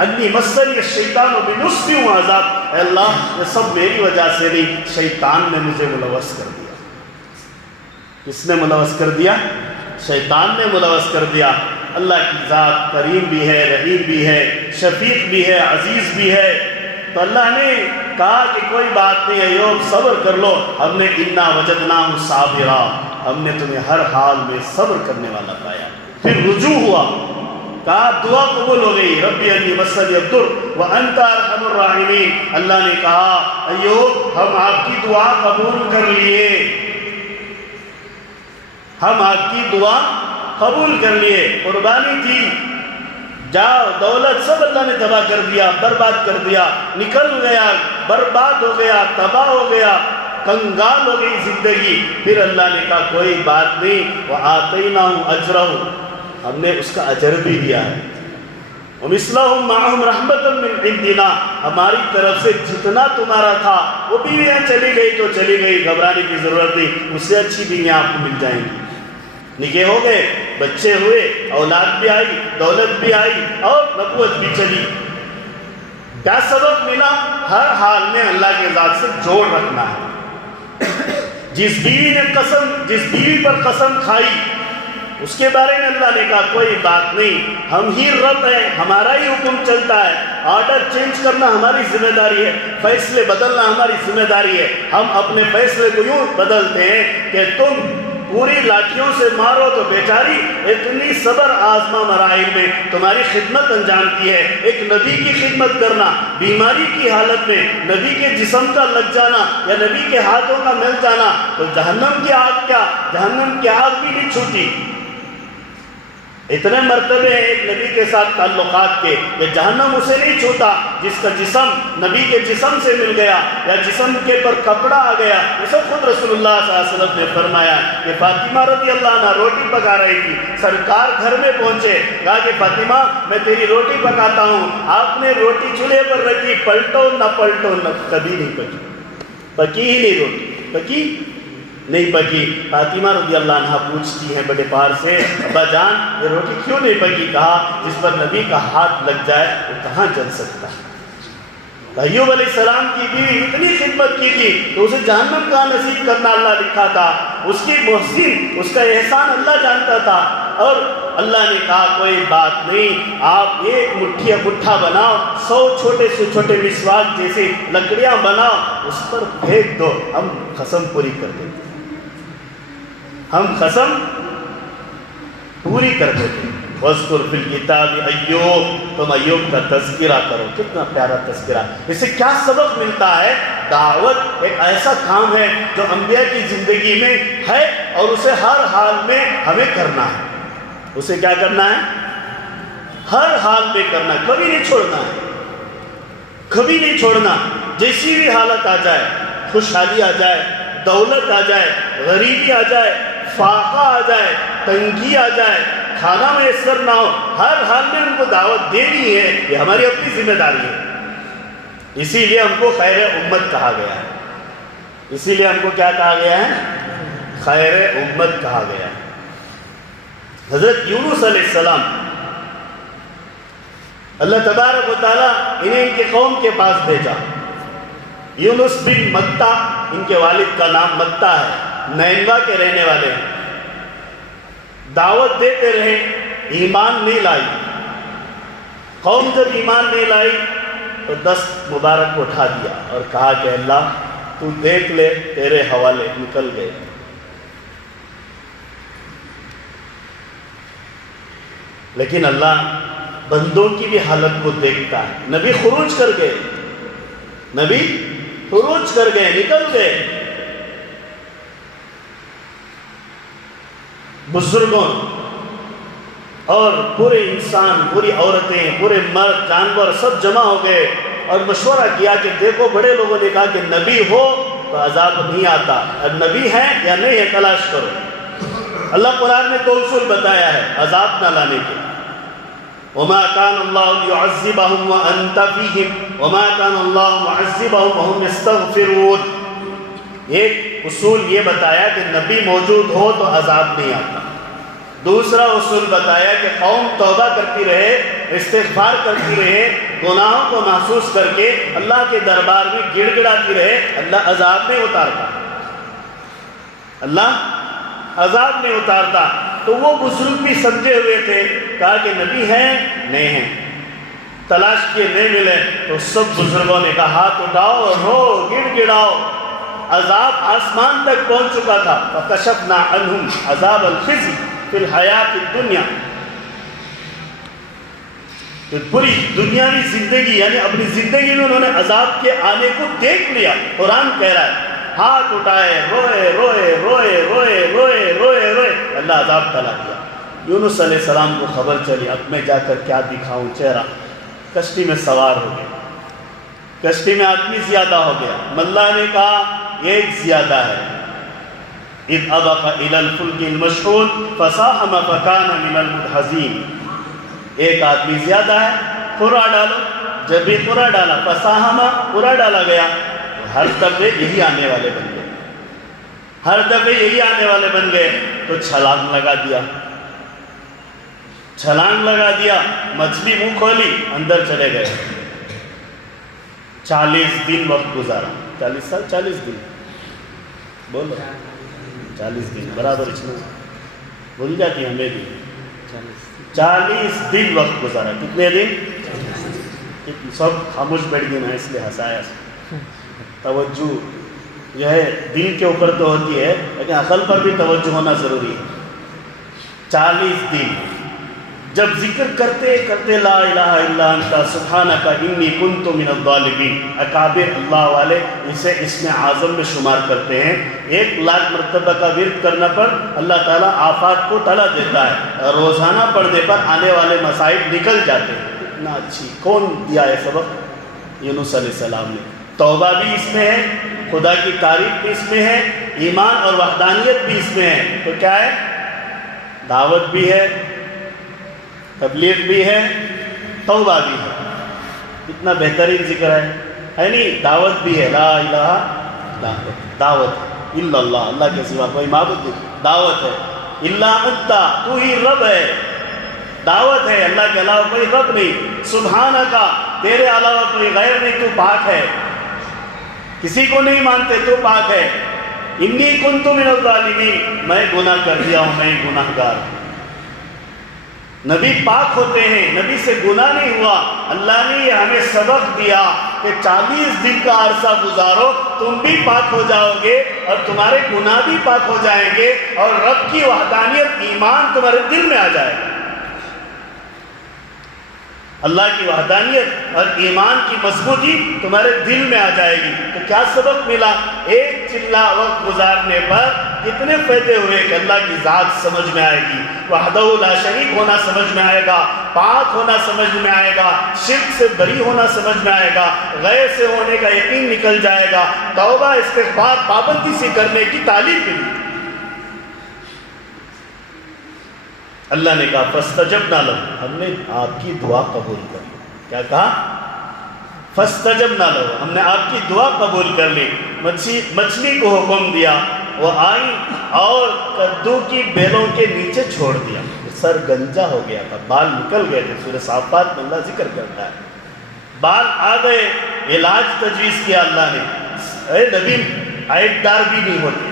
انی مسنی الشیطان بنصب وعذاب، اے اللہ یہ سب میری وجہ سے نہیں، شیطان نے مجھے ملوث کر دیا۔ کس نے ملوث کر دیا؟ شیطان نے ملوث کر دیا۔ اللہ کی ذات کریم بھی ہے، رحیم بھی ہے، شفیق بھی ہے، عزیز بھی ہے۔ تو اللہ نے کہا کہ کوئی بات نہیں ایوب، صبر کر لو، ہم نے انا وجدناہ صابرا، ہم نے تمہیں ہر حال میں صبر کرنے والا پایا۔ پھر رجوع ہوا، کہا دعا قبول ہو گئی، ربی انی مسنی الضر وانت ارحم الراحمین۔ اللہ نے کہا ایوب ہم آپ کی دعا قبول کر لیے، ہم آپ کی دعا قبول کر لیے۔ قربانی تھی، جاؤ دولت سب اللہ نے تباہ کر دیا، برباد کر دیا، نکل گیا، برباد ہو گیا، تباہ ہو گیا، کنگال ہو گئی زندگی۔ پھر اللہ نے کہا کوئی بات نہیں، وَآتَيْنَاهُ أَجْرَهُ، ہم نے اس کا اجر بھی دیا ہے۔ وَمِثْلَهُمْ مَعَهُمْ رَحْمَةً مِّنْ عِنْدِنَا، ہماری طرف سے جتنا تمہارا تھا وہ بیویاں چلی گئی تو چلی گئی، گھبرانے کی ضرورت نہیں، اس سے اچھی بیویاں آپ کو مل جائیں گی۔ نکاح ہو گئے، بچے ہوئے، اولاد بھی آئی، دولت بھی آئی اور نبوت بھی چلی۔ کیا سبب ملا؟ ہر حال میں اللہ کے ذات سے جوڑ رکھنا ہے۔ جس بیوی پر قسم کھائی اس کے بارے میں اللہ نے کہا کوئی بات نہیں، ہم ہی رب ہیں، ہمارا ہی حکم چلتا ہے، آرڈر چینج کرنا ہماری ذمہ داری ہے، فیصلے بدلنا ہماری ذمہ داری ہے۔ ہم اپنے فیصلے کو یوں بدلتے ہیں کہ تم پوری لاٹھیوں سے مارو تو بیچاری اتنی صبر آزما مراحل میں تمہاری خدمت انجام کی ہے۔ ایک نبی کی خدمت کرنا، بیماری کی حالت میں نبی کے جسم کا لگ جانا یا نبی کے ہاتھوں کا مل جانا، تو جہنم کی آگ کیا، جہنم کی آگ بھی نہیں چھوٹی۔ اتنے مرتبے ہیں ایک نبی کے ساتھ تعلقات کے کہ جہنم اسے نہیں چھوتا جس کا جسم نبی کے جسم سے مل گیا یا جسم کے پر کپڑا آ گیا. یہ سب خود رسول اللہ صلی اللہ علیہ وسلم نے فرمایا. کہ فاطمہ رضی اللہ عنہ روٹی پکا رہی تھی, سرکار گھر میں پہنچے, کہا کہ فاطمہ میں تیری روٹی پکاتا ہوں. آپ نے روٹی چولہے پر رکھی, پلٹو نہ کبھی نہیں پکی, پکی ہی نہیں روٹی, پکی نہیں پکی. فاطمہ رضی اللہ عنہ پوچھتی ہیں بڑے پار سے, ابا جان یہ روٹی کیوں نہیں پکی؟ کہا جس پر نبی کا ہاتھ لگ جائے وہ کہاں جل سکتا ہے. ایوب علیہ السلام کی بیوی اتنی خدمت کی تھی تو اسے جہنم کا نصیب کرنا اللہ لکھا تھا. اس کی محسن, اس کا احسان اللہ جانتا تھا. اور اللہ نے کہا کوئی بات نہیں, آپ ایک مٹھا بناؤ, 100 چھوٹے سے چھوٹے مسواک جیسی لکڑیاں بناؤ, اس پر پھینک دو, ہم قسم پوری کر دیتے, ہم قسم پوری کر دیتے. وَاذْكُرْ فِي الْكِتَابِ ایوب, تم ایوب کا تذکرہ کرو. کتنا پیارا تذکرہ. اس سے کیا سبق ملتا ہے؟ دعوت ایک ایسا کام ہے جو انبیاء کی زندگی میں ہے اور اسے ہر حال میں ہمیں کرنا ہے. اسے کیا کرنا ہے؟ ہر حال میں کرنا ہے, کبھی نہیں چھوڑنا ہے, کبھی نہیں چھوڑنا. جیسی بھی حالت آ جائے, خوشحالی آ جائے, دولت آ جائے, غریبی آ جائے, فاقہ آ جائے, تنگی آ جائے, کھانا میسر نہ ہو, ہر حال میں ان کو دعوت دینی ہے. یہ ہماری اپنی ذمہ داری ہے. اسی لیے ہم کو خیر امت کہا گیا ہے. اسی لیے ہم کو کیا کہا گیا ہے؟ خیر امت کہا گیا ہے. حضرت یونس علیہ السلام, اللہ تبارک و تعالیٰ انہیں ان کے قوم کے پاس بھیجا. یونس بن متہ, ان کے والد کا نام متہ ہے, نینوا کے رہنے والے ہیں. دعوت دیتے رہے, ایمان نہیں لائی. قوم جب ایمان نہیں لائی تو دست مبارک کو اٹھا دیا اور کہا کہ اللہ تو دیکھ لے, تیرے حوالے, نکل گئے. لیکن اللہ بندوں کی بھی حالت کو دیکھتا ہے. نبی خروج کر گئے, نبی خروج کر گئے, نکل گئے. بزرگوں اور پورے انسان, پوری عورتیں, پورے مرد, جانور سب جمع ہو گئے اور مشورہ کیا کہ دیکھو, بڑے لوگوں نے کہا کہ نبی ہو تو عذاب نہیں آتا, اور نبی ہے یا نہیں ہے تلاش کرو. اللہ قرآن نے 2 اصول بتایا ہے عذاب نہ لانے کے. وما كان الله ليعذبهم وانت فيهم وما كان الله معذبهم وهم يستغفرون. ایک اصول یہ بتایا کہ نبی موجود ہو تو عذاب نہیں آتا. دوسرا اصول بتایا کہ قوم توبہ کرتی رہے, استغفار کرتی رہے, گناہوں کو محسوس کر کے اللہ کے دربار میں گڑ گڑاتی رہے, اللہ عذاب نہیں اتارتا, اللہ عذاب نہیں اتارتا. تو وہ بزرگ بھی سمجھے ہوئے تھے, کہا کہ نبی ہیں نہیں ہیں, تلاش کیے نہیں ملے. تو سب بزرگوں نے کہا ہاتھ اٹھاؤ, رو, گڑ گڑاؤ. عذاب آسمان تک پہنچ چکا تھا. فَكَشَفْنَا عَنْهُمْ عَذَابَ الْخِزْيِ فِي الْحَيَاةِ الدُّنْيَا. تو پوری دنیاوی زندگی یعنی اپنی زندگی میں انہوں نے عذاب کے آنے کو دیکھ لیا. قرآن کہہ رہا ہے ہاتھ اٹھائے, روئے روئے روئے روئے روئے روئے روئے, اللہ عذاب ٹلا دیا. یونس علیہ السلام کو خبر چلی, اب میں جا کر کیا دکھاؤں چہرہ. کشتی میں سوار ہو گئے, کشتی میں آدمی زیادہ ہو گیا. ملا نے کہا ایک زیادہ ہے. اذ ابق الى الفلك المشحون فساهم فكان من المدحضين. ایک آدمی زیادہ ہے, پورا ڈالو. جب بھی پورا ڈالا, فساهم, پورا ڈالا گیا, ہر دفعے یہی آنے والے بن گئے, ہر دفعے یہی آنے والے بن گئے. تو چھلانگ لگا دیا, چھلانگ لگا دیا, مچھلی منہ کھولی, اندر چلے گئے. 40 دن وقت گزارا. 40 سال 40 دن بولو, 40 دن برابر اتنا بھول جاتی ہمیں بھی. 40 دن وقت گزارا. کتنے دن؟ سب خاموش بیٹھ گئے نا, اس لیے ہنسایا. توجہ جو ہے دل کے اوپر تو ہوتی ہے لیکن عقل پر بھی توجہ ہونا ضروری ہے. 40 دن جب ذکر کرتے کرتے لا الہ الا انت سبحانک انی کنت من الظالمین, اکابر اللہ والے اسے اسم اعظم میں شمار کرتے ہیں. 1,00,000 مرتبہ کا ورد کرنا پر اللہ تعالیٰ آفات کو ٹلا دیتا ہے. روزانہ پڑھنے پر آنے والے مصائب نکل جاتے ہیں. اتنا اچھی. کون دیا ہے سبق؟ یونس علیہ السلام نے. توبہ بھی اس میں ہے، خدا کی تعریف بھی اس میں ہے، ایمان اور وحدانیت بھی اس میں ہے. تو کیا ہے؟ دعوت بھی ہے، تبلیغ بھی ہے، توبہ بھی ہے. اتنا بہترین ذکر ہے نہیں؟ دعوت بھی ہے، لا الہ دعوت ہے الا اللہ، اللہ کے سوا کوئی معبود نہیں. دعوت ہے الا انت، تو ہی رب ہے. دعوت ہے اللہ کے علاوہ کوئی رب نہیں. سبحانک، تیرے علاوہ کوئی غیر نہیں، تو پاک ہے. کسی کو نہیں مانتے، تو پاک ہے. انی کنت من الظالمین، میں گناہ کر دیا ہوں، میں گناہ گار. نبی پاک ہوتے ہیں، نبی سے گناہ نہیں ہوا. اللہ نے یہ ہمیں سبق دیا کہ 40 دن کا عرصہ گزارو، تم بھی پاک ہو جاؤ گے اور تمہارے گناہ بھی پاک ہو جائیں گے اور رب کی وحدانیت ایمان تمہارے دل میں آ جائے گا. اللہ کی وحدانیت اور ایمان کی مضبوطی تمہارے دل میں آ جائے گی. تو کیا سبق ملا؟ ایک چلا وقت گزارنے پر کتنے فائدے ہوئے کہ اللہ کی ذات سمجھ میں آئے گی، وحدہ لا شریک ہونا سمجھ میں آئے گا، پاک ہونا سمجھ میں آئے گا، شرک سے بری ہونا سمجھ میں آئے گا، غیر سے ہونے کا یقین نکل جائے گا، توبہ استغفار پابندی سے کرنے کی تعلیم ملی. اللہ نے کہا فاستجبنا لہ، ہم نے آپ کی دعا قبول کر لی. کیا کہا؟ فاستجبنا لہ، ہم نے آپ کی دعا قبول کر لی. مچھلی کو حکم دیا، وہ آئی اور کدو کی بیلوں کے نیچے چھوڑ دیا. سر گنجا ہو گیا تھا، بال نکل گئے تھے. سورہ صافات میں اللہ ذکر کرتا ہے بال آ گئے. علاج تجویز کیا اللہ نے. اے نبی عیبدار بھی نہیں ہوتے.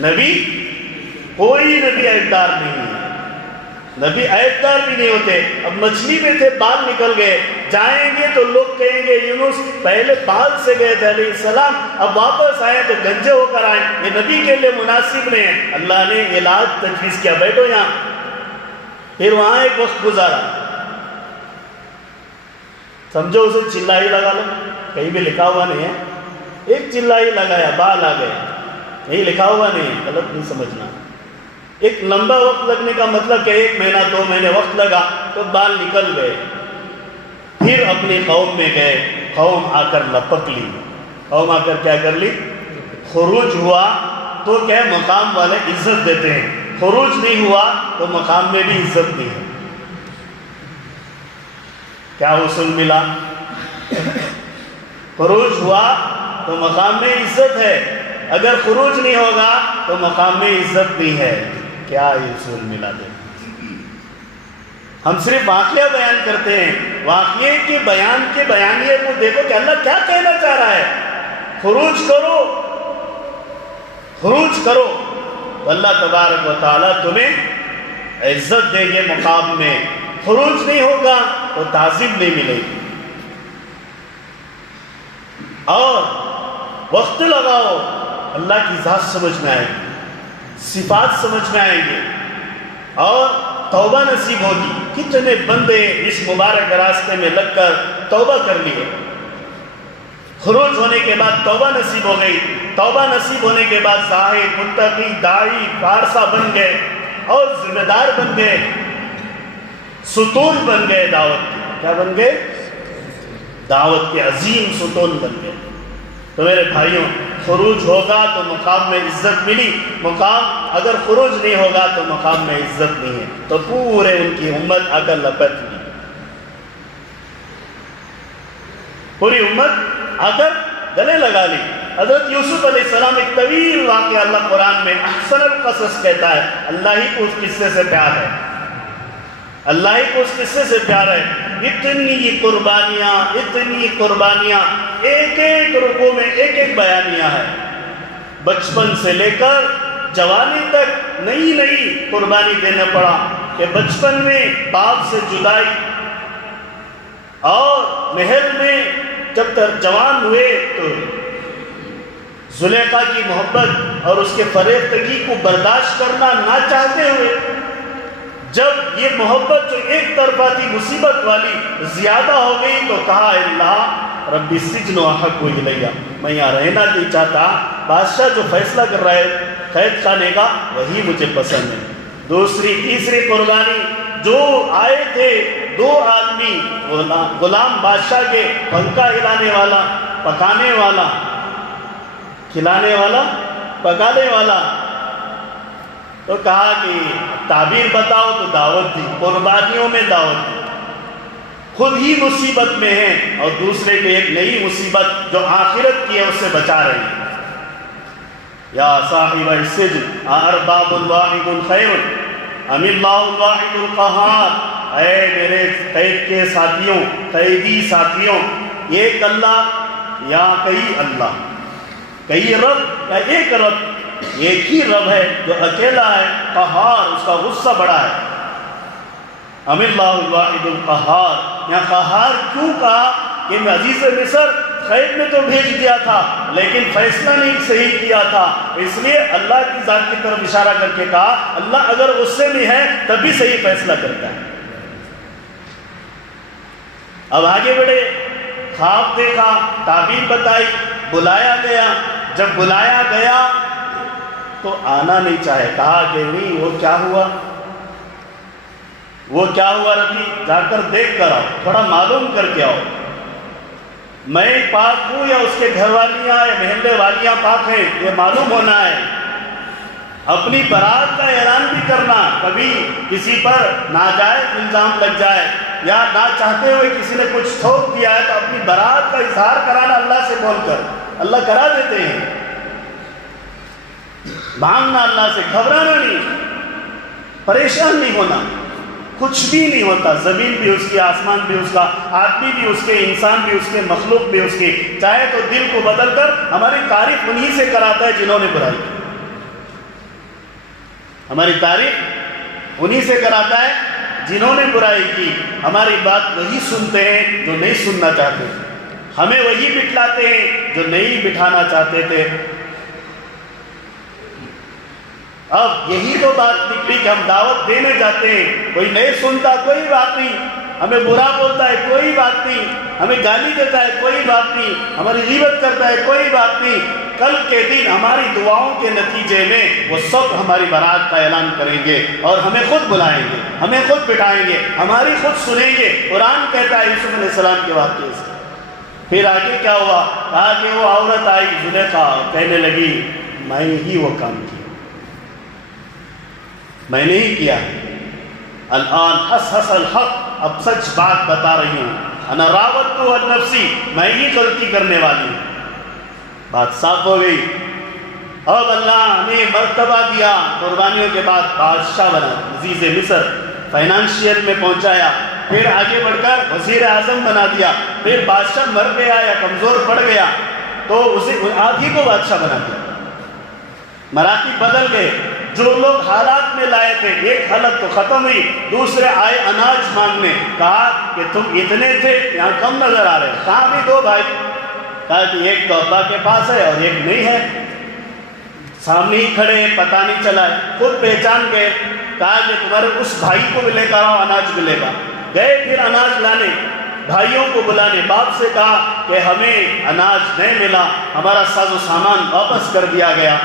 نبی کوئی نبی عیبدار نہیں ہے، نبی عیبدار بھی نہیں ہوتے. اب مچھلی میں تھے، بال نکل گئے، جائیں گے تو لوگ کہیں گے یونس پہلے بال سے گئے تھے علیہ السلام، اب واپس آئے تو گنجے ہو کر آئے، یہ نبی کے لیے مناسب نہیں ہے. اللہ نے علاج تجویز کیا، بیٹھو یہاں. پھر وہاں ایک وقت گزارا، سمجھو اسے چلائی لگا لو، کہیں بھی لکھا ہوا نہیں ہے. ایک چلائی لگایا، بال آ گئے، یہی لکھا ہوا نہیں ہے، غلط نہیں سمجھنا. ایک لمبا وقت لگنے کا مطلب کہ 1 مہینہ 2 مہینے وقت لگا تو بال نکل گئے. پھر اپنی قوم میں گئے، قوم آ کر لپک لی. قوم آ کر کیا کر لی؟ خروج ہوا تو کیا مقام والے عزت دیتے ہیں، خروج نہیں ہوا تو مقام میں بھی عزت نہیں ہے. کیا اصول ملا؟ خروج ہوا تو مقام میں عزت ہے، اگر خروج نہیں ہوگا تو مقام میں عزت نہیں ہے. کیا اصول ملا دے؟ ہم صرف واقعہ بیان کرتے ہیں، واقعے کے بیان کے بیانیے کو دیکھو کہ اللہ کیا کہنا چاہ رہا ہے. خروج کرو، خروج کرو، اللہ تبارک و تعالیٰ تمہیں عزت دیں گے مقام میں. خروج نہیں ہوگا تو تعظیم نہیں ملے گی. اور وقت لگاؤ، اللہ کی ذات سمجھ میں آئے گی، صفات سمجھ میں آئیں گے اور توبہ نصیب ہوگی. کتنے بندے اس مبارک راستے میں لگ کر توبہ کر لیے، خروج ہونے کے بعد توبہ نصیب ہو گئی. توبہ نصیب ہونے کے بعد زاہد، متقی، داعی، فارسہ بن گئے اور ذمہ دار بن گئے، ستون بن گئے دعوت کے. کیا بن گئے؟ دعوت کے عظیم ستون بن گئے. تو میرے بھائیوں، خروج ہوگا تو مقام میں عزت ملی، مقام اگر خروج نہیں ہوگا تو مقام میں عزت نہیں ہے. تو پورے ان کی امت آ کر لپٹ لی، پوری امت آ کر گلے لگا لی. حضرت یوسف علیہ السلام ایک طویل واقعہ اللہ قرآن میں احسن القصص کہتا ہے. اللہ ہی کو اس قصے سے پیار ہے، اللہ ہی کو اس قصے سے پیار ہے. اتنی قربانیاں ایک ایک رکوع میں ایک ایک بیانیاں ہے. بچپن سے لے کر جوانی تک نئی نئی قربانی دینا پڑا کہ بچپن میں باپ سے جدائی، اور محل میں جب تک جوان ہوئے تو زلیخا کی محبت اور اس کے فریفتگی کو برداشت کرنا نہ چاہتے ہوئے جب یہ محبت جو ایک طرفہ تھی مصیبت والی زیادہ ہو گئی تو کہا اللہ ربی السجن احب الیہ، میں یہاں رہنا نہیں چاہتا، بادشاہ جو فیصلہ کر رہا ہے قید خانے کا وہی مجھے پسند ہے. دوسری تیسری قربانی جو آئے تھے دو آدمی غلام بادشاہ کے پنکھا ہلانے والا، پکانے والا، کھلانے والا، پکانے والا، تو کہا کہ تعبیر بتاؤ، تو دعوت دی، قربانیوں میں دعوت دی، خود ہی مصیبت میں ہیں اور دوسرے کو ایک نئی مصیبت جو آخرت کی ہے اس سے بچا رہے ہیں۔ یا صاحب السجن ارباب واحد خیر ام اللہ الواحد القہار، اے میرے قید کے ساتھیوں، قیدی ساتھیوں، ایک اللہ یا کئی اللہ، کئی رب یا ایک رب؟ ایک ہی رب ہے جو اکیلا ہے، قہار، اس کا غصہ بڑا ہے۔ ام اللہ الواحد القہار، یہاں قہار کیوں کہا؟ کہ عزیز مصر قید میں تو بھیج دیا تھا لیکن فیصلہ نہیں صحیح کیا تھا، اس لیے اللہ کی ذات کی طرف اشارہ کر کے کہا اللہ اگر غصے میں ہے تب بھی صحیح فیصلہ کرتا ہے۔ اب آگے بڑھے، خواب دیکھا، تعبیر بتائی، بلایا گیا، جب بلایا گیا تو آنا نہیں چاہے، کہا کہ نہیں وہ کیا ہوا، وہ کیا ہوا ربی، جا کر دیکھ کر آؤ، تھوڑا معلوم کر کے آؤ، میں پاک ہوں یا اس کے گھر والیاں یا محلے والیاں پاک ہیں، یہ معلوم ہونا ہے۔ اپنی برات کا اعلان بھی کرنا، کبھی کسی پر ناجائز الزام لگ جائے یا نہ چاہتے ہوئے کسی نے کچھ ٹھوک دیا ہے تو اپنی برات کا اظہار کرانا اللہ سے بول کر، اللہ کرا دیتے ہیں۔ مانگنا اللہ سے، گھبرانا نہیں، پریشان نہیں ہونا، کچھ بھی نہیں ہوتا، زمین بھی اس کی، آسمان بھی اس کا، آدمی بھی اس کے، انسان بھی اس کے، مخلوق بھی اس کی، چاہے تو دل کو بدل کر ہماری تعریف انہی سے کراتا ہے جنہوں نے برائی کی، ہماری تعریف انہی سے کراتا ہے جنہوں نے برائی کی، ہماری بات وہی سنتے ہیں جو نہیں سننا چاہتے، ہمیں وہی بٹھلاتے ہیں جو نہیں بٹھانا چاہتے تھے۔ اب یہی تو بات نکلی کہ ہم دعوت دینے جاتے ہیں، کوئی نہیں سنتا، کوئی بات نہیں، ہمیں برا بولتا ہے، کوئی بات نہیں، ہمیں گالی دیتا ہے، کوئی بات نہیں، ہماری غیبت کرتا ہے، کوئی بات نہیں، کل کے دن ہماری دعاؤں کے نتیجے میں وہ سب ہماری برات کا اعلان کریں گے اور ہمیں خود بلائیں گے، ہمیں خود بٹھائیں گے، ہماری خود سنیں گے۔ قرآن کہتا ہے یوسف علیہ السلام کے واقعے سے۔ پھر آگے کیا ہوا؟ کہا کہ وہ عورت آئی زلیخا، کہنے لگی میں ہی وہ کام کیا، میں نے ہی کیا، الان حس الحق، اب سچ بات بتا رہی ہوں، انا راودتہ عن نفسی، میں ہی غلطی کرنے والی ہوں۔ بات صاف ہو گئی۔ اب اللہ نے مرتبہ دیا، قربانیوں کے بعد بادشاہ بنا، عزیز مصر، فائنانشیل میں پہنچایا، پھر آگے بڑھ کر وزیر اعظم بنا دیا، پھر بادشاہ مر گیا یا کمزور پڑ گیا تو اسے آپ ہی کو بادشاہ بنا دیا، مراتب بدل گئے۔ جو لوگ حالات میں لائے تھے، ایک حالت تو ختم ہوئی، دوسرے آئے اناج مانگنے، کہا کہ تم اتنے تھے یہاں کم نظر آ رہے ہیں، کہاں بھی دو بھائی، کہا کہ ایک تو ابا کے پاس ہے اور ایک نہیں ہے، سامنے ہی کھڑے ہیں، پتہ نہیں چلا ہے، خود پہچان گئے، کہا کہ تمہارے اس بھائی کو بھی لے کر آؤ، اناج ملے گا۔ گئے پھر اناج لانے، بھائیوں کو بلانے، باپ سے کہا کہ ہمیں اناج نہیں ملا، ہمارا ساز و سامان واپس کر دیا گیا۔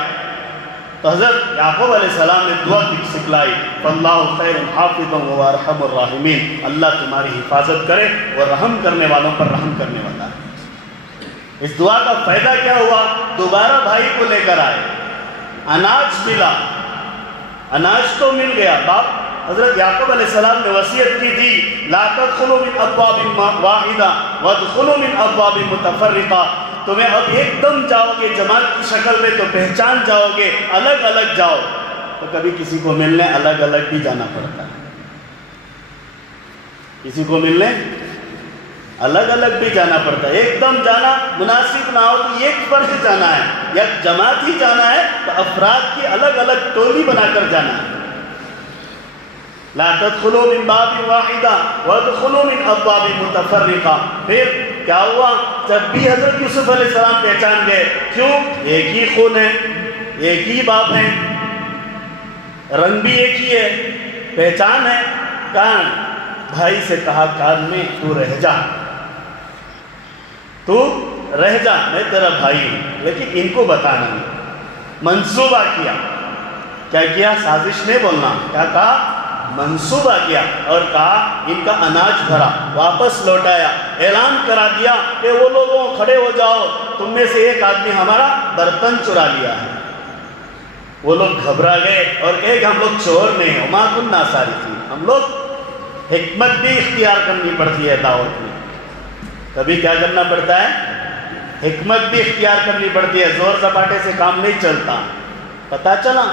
تو حضرت یعقوب علیہ السلام نے دعا سکھلائی، فاللہ خیر حافظ و ارحم الراحمین، اللہ تمہاری حفاظت کرے اور رحم کرنے والوں پر رحم کرنے والا ہے۔ اس دعا کا فائدہ کیا ہوا؟ دوبارہ بھائی کو لے کر آئے، اناج ملا، اناج تو مل گیا۔ باپ حضرت یعقوب علیہ السلام نے وصیت کی تھی، لا تدخلوا من ابواب واحدہ وادخلوا من ابواب متفرقہ، تمہیں اب ایک دم جاؤ گے جماعت کی شکل میں تو پہچان جاؤ گے، الگ الگ جاؤ تو کبھی کسی کو ملنے الگ الگ بھی جانا پڑتا ہے، کسی کو ملنے الگ الگ بھی جانا پڑتا ہے، ایک دم جانا مناسب نہ ہو تو ایک پر ہی جانا ہے یا جماعت ہی جانا ہے تو افراد کی الگ الگ ٹولی بنا کر جانا ہے۔ لا تدخلوا من باب واحدہ وادخلوا من ابواب متفرقہ۔ پھر کیا ہوا؟ جب بھی حضرت یوسف علیہ السلام پہچان گئے، کیوں؟ ایک ہی خون ہے، ایک ہی باپ ہے، رنگ بھی ایک ہی ہے، پہچان ہے۔ کان بھائی سے کہا کان میں تو رہ جا، تو رہ جا، میں تیرا بھائی ہوں، لیکن ان کو بتانا نہیں۔ منصوبہ کیا، کیا کیا؟ سازش نہیں بولنا، کیا کہا؟ منصوبہ کیا اور کہا ان کا اناج بھرا، واپس لوٹایا، اعلان کرا دیا کہ وہ لوگوں کھڑے ہو جاؤ، تم میں سے ایک آدمی ہمارا برتن چرا لیا ہے۔ وہ لوگ گھبرا گئے اور کہے کہ ہم لوگ چور نہیں ہیں، وما كنا سارقین۔ ہم لوگ حکمت بھی اختیار کرنی پڑتی ہے دعوت میں، کبھی کیا کرنا پڑتا ہے؟ حکمت بھی اختیار کرنی پڑتی ہے، زور زپاٹے سے کام نہیں چلتا۔ پتہ چلا،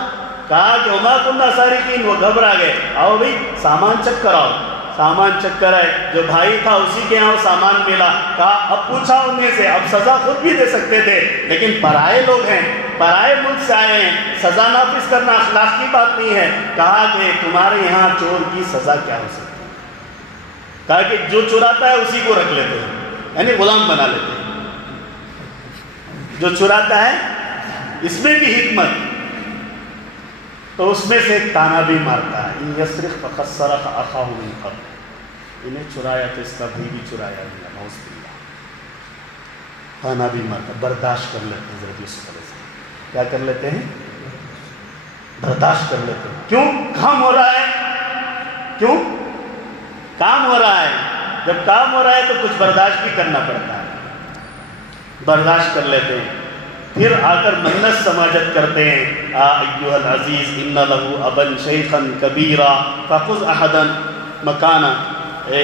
کہا کہ وما كنا سارقین، وہ گھبرا گئے، آؤ بھائی سامان چیک کراؤ۔ سامان چیک کرائے، جو بھائی تھا اسی کے یہاں سامان ملا، کہا اب پوچھا ان میں سے، اب سزا خود بھی دے سکتے تھے لیکن پرائے لوگ ہیں، پرائے ملک سے آئے ہیں، سزا نافذ کرنا اخلاق کی بات نہیں ہے۔ کہا کہ تمہارے یہاں چور کی سزا کیا ہو سکتی ہے؟ کہا کہ جو چراتا ہے اسی کو رکھ لیتے ہیں، یعنی غلام بنا لیتے ہیں۔ جو چراتا ہے اس میں بھی حکمت، تو اس میں سے ایک تانا بھی مارتا ہے، ان یسرق فقد سرق اخاہ من قبل، انہیں چرایا تو اس کا بھائی بھی چرایا گیا، نعوذ باللہ۔ تانا بھی مارتا، برداشت کر لیتے ہیں حضرت یوسف علیہ السلام، کیا کر لیتے ہیں؟ برداشت کر لیتے ہیں۔ کیوں؟ کام ہو رہا ہے، کیوں؟ کام ہو رہا ہے، جب کام ہو رہا ہے تو کچھ برداشت بھی کرنا پڑتا ہے، برداشت کر لیتے ہیں۔ پھر آ کر منت سماجت کرتے ہیں، ایھا العزیز ان لہ ابا شیخا کبیرا فخذ احدا مکانا، اے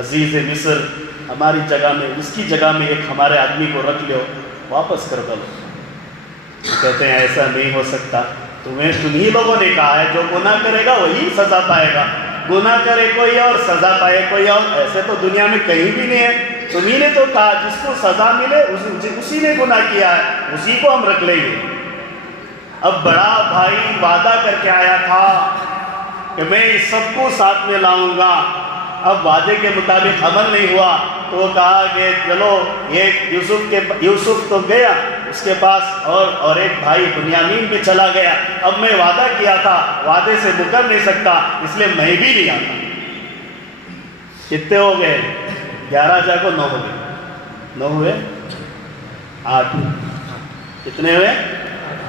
عزیز مصر ہماری جگہ میں، اس کی جگہ میں ایک ہمارے آدمی کو رکھ لو، واپس کر دو۔ کہتے ہیں ایسا نہیں ہو سکتا، تمہیں لوگوں نے کہا ہے جو گناہ کرے گا وہی سزا پائے گا، گناہ کرے کوئی اور سزا پائے کوئی اور، ایسے تو دنیا میں کہیں بھی نہیں ہے۔ تمہیں نے تو کہا جس کو سزا ملے اسی نے گناہ کیا ہے، اسی کو ہم رکھ لیں گے۔ اب بڑا بھائی وعدہ کر کے آیا تھا کہ میں اس سب کو ساتھ میں لاؤں گا، اب وعدے کے مطابق عمل نہیں ہوا تو وہ کہا کہ چلو ایک یوسف تو گیا اس کے پاس، اور ایک بھائی بنیامین بھی چلا گیا، اب میں وعدہ کیا تھا وعدے سے مکر نہیں سکتا، اس لیے میں بھی نہیں آتا۔ کتنے ہو گئے؟ 11 جا کو 9 ہو گئے، 9 ہوئے 8، کتنے ہوئے؟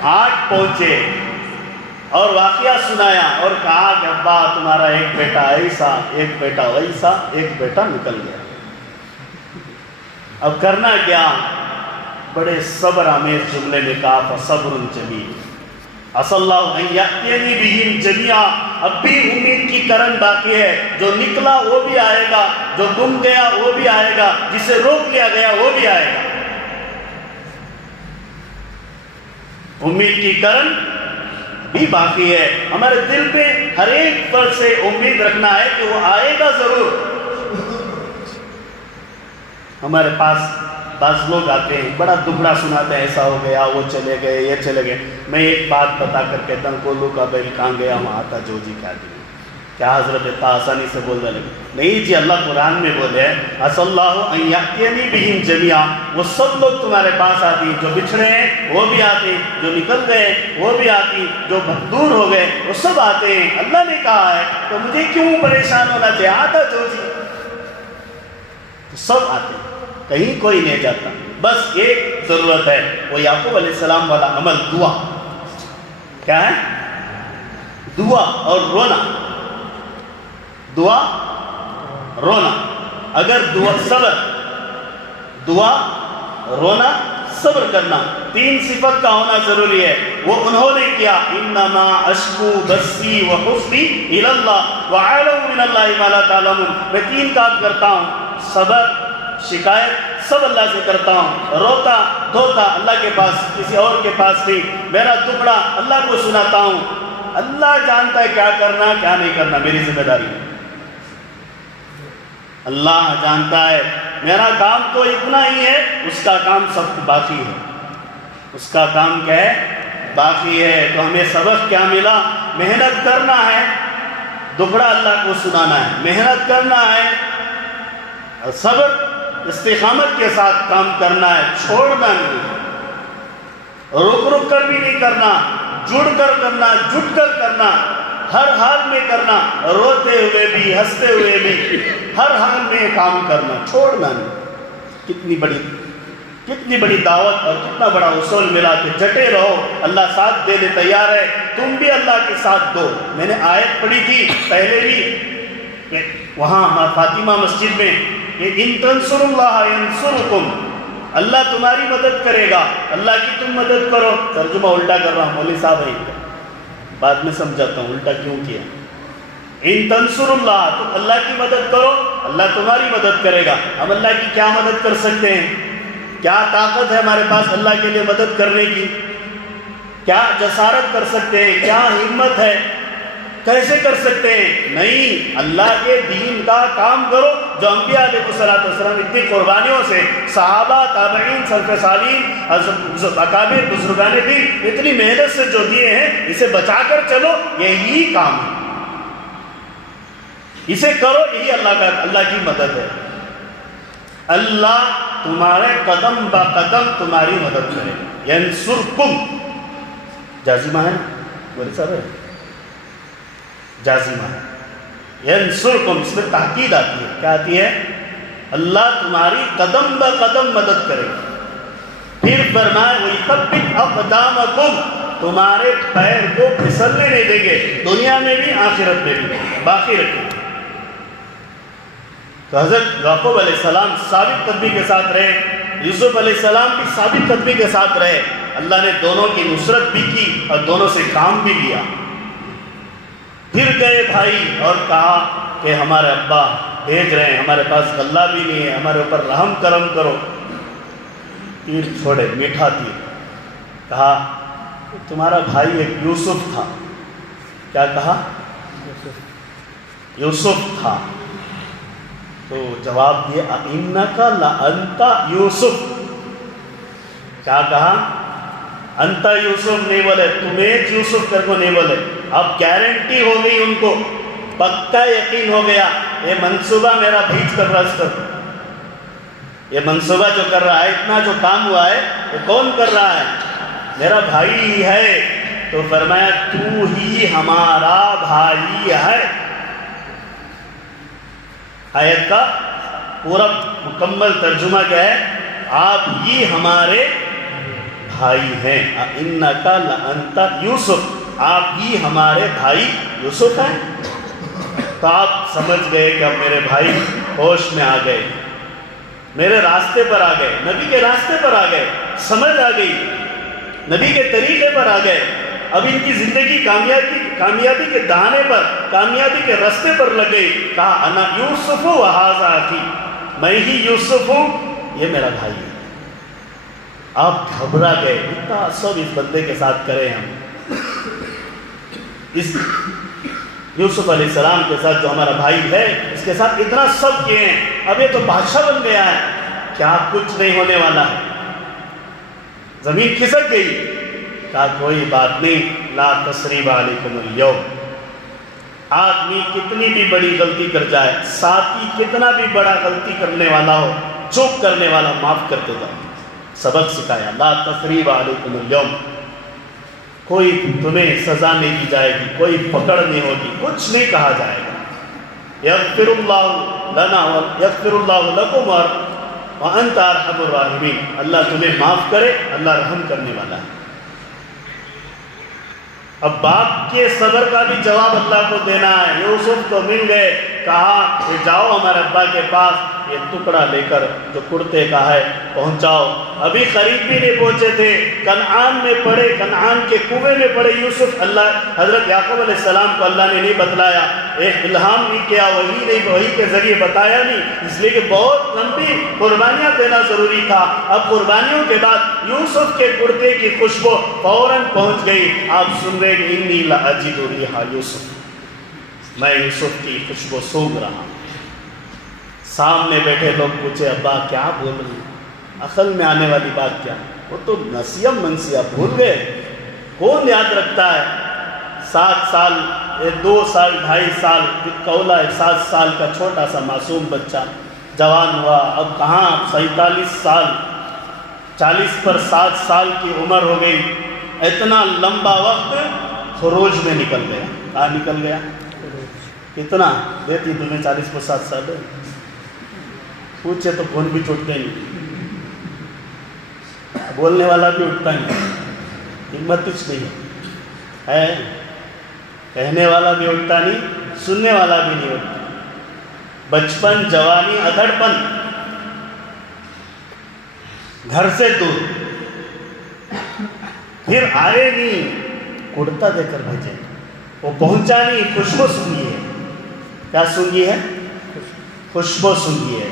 8 پہنچے اور واقعہ سنایا اور کہا کہ ابا تمہارا ایک بیٹا ایسا، ایک بیٹا ویسا، ایک بیٹا نکل گیا، اب کرنا کیا؟ بڑے صبر آمیز جملے میں کہا فصبر جمیل عسى اللہ ان یأتینی بہم جمیعا، اب بھی امید کی کرن باقی ہے، جو نکلا وہ بھی آئے گا، جو گم گیا وہ بھی آئے گا، جسے روک لیا گیا وہ بھی آئے گا۔ امید کی کرن بھی باقی ہے، ہمارے دل پہ ہر ایک فرد سے امید رکھنا ہے کہ وہ آئے گا ضرور۔ ہمارے پاس بعض لوگ آتے ہیں بڑا دبڑا سناتے ہیں، ایسا ہو گیا، وہ چلے گئے، یہ چلے گئے۔ میں ایک بات بتا کر کہتا ہوں، کولو کا بیل کہاں گیا وہاں آتا جو جی کیا دیا، کیا حضرت اتنا آسانی سے بول رہے؟ نہیں جی، اللہ قرآن میں بولے عسى اللہ ان یأتینی بہم جمیعا، وہ سب لوگ تمہارے پاس آتی، جو بچھڑے ہیں وہ بھی آتے، جو نکل گئے وہ بھی آتی، جو دور ہو گئے وہ سب آتے ہیں۔ اللہ نے کہا ہے تو مجھے کیوں پریشان ہونا چاہیے؟ آتا جو جی، سب آتے ہیں، کہیں کوئی نہیں جاتا۔ بس ایک ضرورت ہے، وہ یعقوب علیہ السلام والا عمل، دعا۔ کیا ہے؟ دعا اور رونا، دعا رونا۔ اگر صبر، دعا رونا صبر کرنا، 3 صفت کا ہونا ضروری ہے، وہ انہوں نے کیا۔ انما اشکو بثی وحزنی الی اللہ واعلم من اللہ ما لا تعلمون، میں 3 کام کرتا ہوں، صبر، شکایت سب اللہ سے کرتا ہوں، روتا دھوتا اللہ کے پاس، کسی اور کے پاس نہیں، میرا دکڑا اللہ کو سناتا ہوں۔ اللہ جانتا ہے کیا کرنا کیا نہیں کرنا، میری ذمہ داری ہے، اللہ جانتا ہے، میرا کام تو اتنا ہی ہے، اس کا کام سب باقی ہے، اس کا کام کیا ہے؟ باقی ہے۔ تو ہمیں سبق کیا ملا؟ محنت کرنا ہے، دکڑا اللہ کو سنانا ہے، محنت کرنا ہے، صبر استقامت کے ساتھ کام کرنا ہے، چھوڑنا نہیں، رک کر بھی نہیں کرنا، جڑ کر کرنا، جٹ کر کرنا، ہر حال میں کرنا، روتے ہوئے بھی ہنستے ہوئے بھی ہر حال میں کام کرنا، چھوڑنا نہیں۔ کتنی بڑی کتنی بڑی دعوت اور کتنا بڑا اصول ملا کہ جٹے رہو، اللہ ساتھ دینے تیار ہے، تم بھی اللہ کے ساتھ دو۔ میں نے آیت پڑھی تھی پہلے بھی وہاں فاطمہ مسجد میں کہ ان تنصر اللہ ینصرکم، اللہ تمہاری مدد کرے گا، اللہ کی تم مدد کرو۔ ترجمہ الٹا کر رہا ہوں، مولوی صاحب ہے، بعد میں سمجھاتا ہوں الٹا کیوں کیا۔ ان تنصر اللہ، تم اللہ کی مدد کرو، اللہ تمہاری مدد کرے گا۔ ہم اللہ کی کیا مدد کر سکتے ہیں؟ کیا طاقت ہے ہمارے پاس اللہ کے لیے مدد کرنے کی؟ کیا جسارت کر سکتے ہیں؟ کیا ہمت ہے؟ کیسے کر سکتے ہیں؟ نہیں، اللہ کے دین کا کام کرو جو انبیاء علیہ السلام اتنی قربانیوں سے، صحابہ، تابعین، سلف صالحین، اکابر بزرگان دین اتنی محنت سے جو دیے ہیں، اسے بچا کر چلو، یہی کام ہے، اسے کرو، یہی اللہ کی مدد ہے۔ اللہ تمہارے قدم با قدم تمہاری مدد کرے گا۔ ینصرکم جازمہ ہے نا، بولے صاحب ہے جازمہ ہے، ینصرکم، اس میں تاکید آتی ہے، کیا آتی ہے؟ اللہ تمہاری قدم با قدم مدد کرے گا۔ پھر فرمائے وَيُثَبِّتْ أَقْدَامَكُمْ، تمہارے پیر کو پھسلنے نہیں دیں گے، دنیا میں بھی آخرت میں بھی، باقی رکھیں گے۔ تو حضرت یعقوب علیہ السلام ثابت قدمی کے ساتھ رہے، یوسف علیہ السلام بھی ثابت قدمی کے ساتھ رہے، اللہ نے دونوں کی نصرت بھی کی اور دونوں سے کام بھی لیا۔ پھر گئے بھائی اور کہا کہ ہمارے ابا بھیج رہے ہیں، ہمارے پاس غلہ بھی نہیں ہے، ہمارے اوپر رحم کرم کرو۔ تیر چھوڑے، میٹھا تیر، کہا تمہارا بھائی ایک یوسف تھا۔ کیا کہا؟ یوسف تھا۔ تو جواب دیا اِنَّكَ لَأَنْتَ یوسف۔ کیا کہا؟ انتا یوسف نہیں بولے، تمہیں یوسف کر کو نہیں بولے۔ اب گارنٹی ہو گئی ان کو، پکا یقین ہو گیا، یہ منصوبہ میرا بھیج کر رہا ہے، یہ منصوبہ جو کر رہا ہے، اتنا جو کام ہوا ہے، یہ کون کر رہا ہے؟ میرا بھائی ہی ہے۔ تو فرمایا تو ہی ہمارا بھائی ہے۔ آیت کا پورا مکمل ترجمہ کیا ہے؟ آپ ہی ہمارے بھائی ہیں۔ اِنَّكَ لَأَنْتَ یوسف، آپ ہی ہمارے بھائی یوسف ہیں۔ تو آپ سمجھ گئے کہ اب میرے بھائی ہوش میں آ گئے، میرے راستے پر آ گئے، نبی کے راستے پر آ گئے، سمجھ آ گئی، نبی کے طریقے پر آ گئے۔ اب ان کی زندگی کامیابی کے دہانے پر، کامیابی کے راستے پر لگ گئی۔ کہا انا یوسف وہذا اخی، میں ہی یوسف ہوں، یہ میرا بھائی ہے۔ آپ گھبرا گئے، اتنا سب اس بندے کے ساتھ کرے ہم، اس یوسف علیہ السلام کے ساتھ جو ہمارا بھائی ہے، اس کے ساتھ اتنا سب کیے ہیں، اب یہ تو بادشاہ بن گیا ہے، کیا کچھ نہیں ہونے والا ہے۔ زمین کھسک گئی۔ کہا کوئی بات نہیں، لا تثریب علیکم اليوم، آدمی کتنی بھی بڑی غلطی کر جائے، ساتھی کتنا بھی بڑا غلطی کرنے والا ہو، چوک کرنے والا، معاف کرتے جائے۔ سبق سکھایا، لا تثریب علیکم اليوم، کوئی تمہیں سزا نہیں دی جائے گی، کوئی پکڑ نہیں ہوگی، کچھ نہیں کہا جائے گا۔ یغفر اللہ لنا یغفر اللہ لکم وانت ارحم الراحمین، اللہ تمہیں معاف کرے، اللہ رحم کرنے والا ہے۔ اب باپ کے صبر کا بھی جواب اللہ کو دینا ہے۔ یوسف تو مل گئے، کہا کہ جاؤ ہمارے ابا کے پاس، یہ ٹکڑا لے کر جو کرتے کا ہے پہنچاؤ۔ ابھی قریب بھی نہیں پہنچے تھے، کنعان میں پڑے، کنعان کے کنویں میں پڑے یوسف۔ اللہ حضرت یعقوب علیہ السلام کو اللہ نے نہیں بتلایا، ایک الہام نہیں کیا، وحی کے ذریعے بتایا نہیں، اس لیے کہ بہت لمبی قربانیاں دینا ضروری تھا۔ اب قربانیوں کے بعد یوسف کے کرتے کی خوشبو فوراً پہنچ گئی۔ آپ سن رہے کہ انی لاجد ریح یوسف، میں یوسف کی خوشبو سونگھ رہا ہوں۔ سامنے بیٹھے لوگ پوچھے ابا کیا بول رہے ہیں، عقل میں آنے والی بات کیا؟ وہ تو نسیم منسیہ بھول گئے، کون یاد رکھتا ہے؟ 7 سال 2 سال 2.5 سال کولا، 7 سال کا چھوٹا سا معصوم بچہ جوان ہوا، اب کہاں 47 سال، 40 پر 7 سال کی عمر ہو گئی۔ اتنا لمبا وقت خروج میں نکل گیا۔ کہاں نکل گیا؟ کتنا دیتی تمہیں 40 پر 7 سال؟ پوچھے تو فون بھی ٹوٹ گئی۔ بولنے والا بھی اٹھتا نہیں، ہمت کچھ نہیں ہے، کہنے والا بھی اٹھتا نہیں، سننے والا بھی نہیں اٹھتا۔ بچپن، جوانی، ادھڑپن، گھر سے دور، پھر آئے نہیں، کرتا دے کر بھیجے، وہ پہنچا نہیں، خوشبو سنگی ہے۔ کیا سنگی ہے؟ خوشبو سنگی ہے۔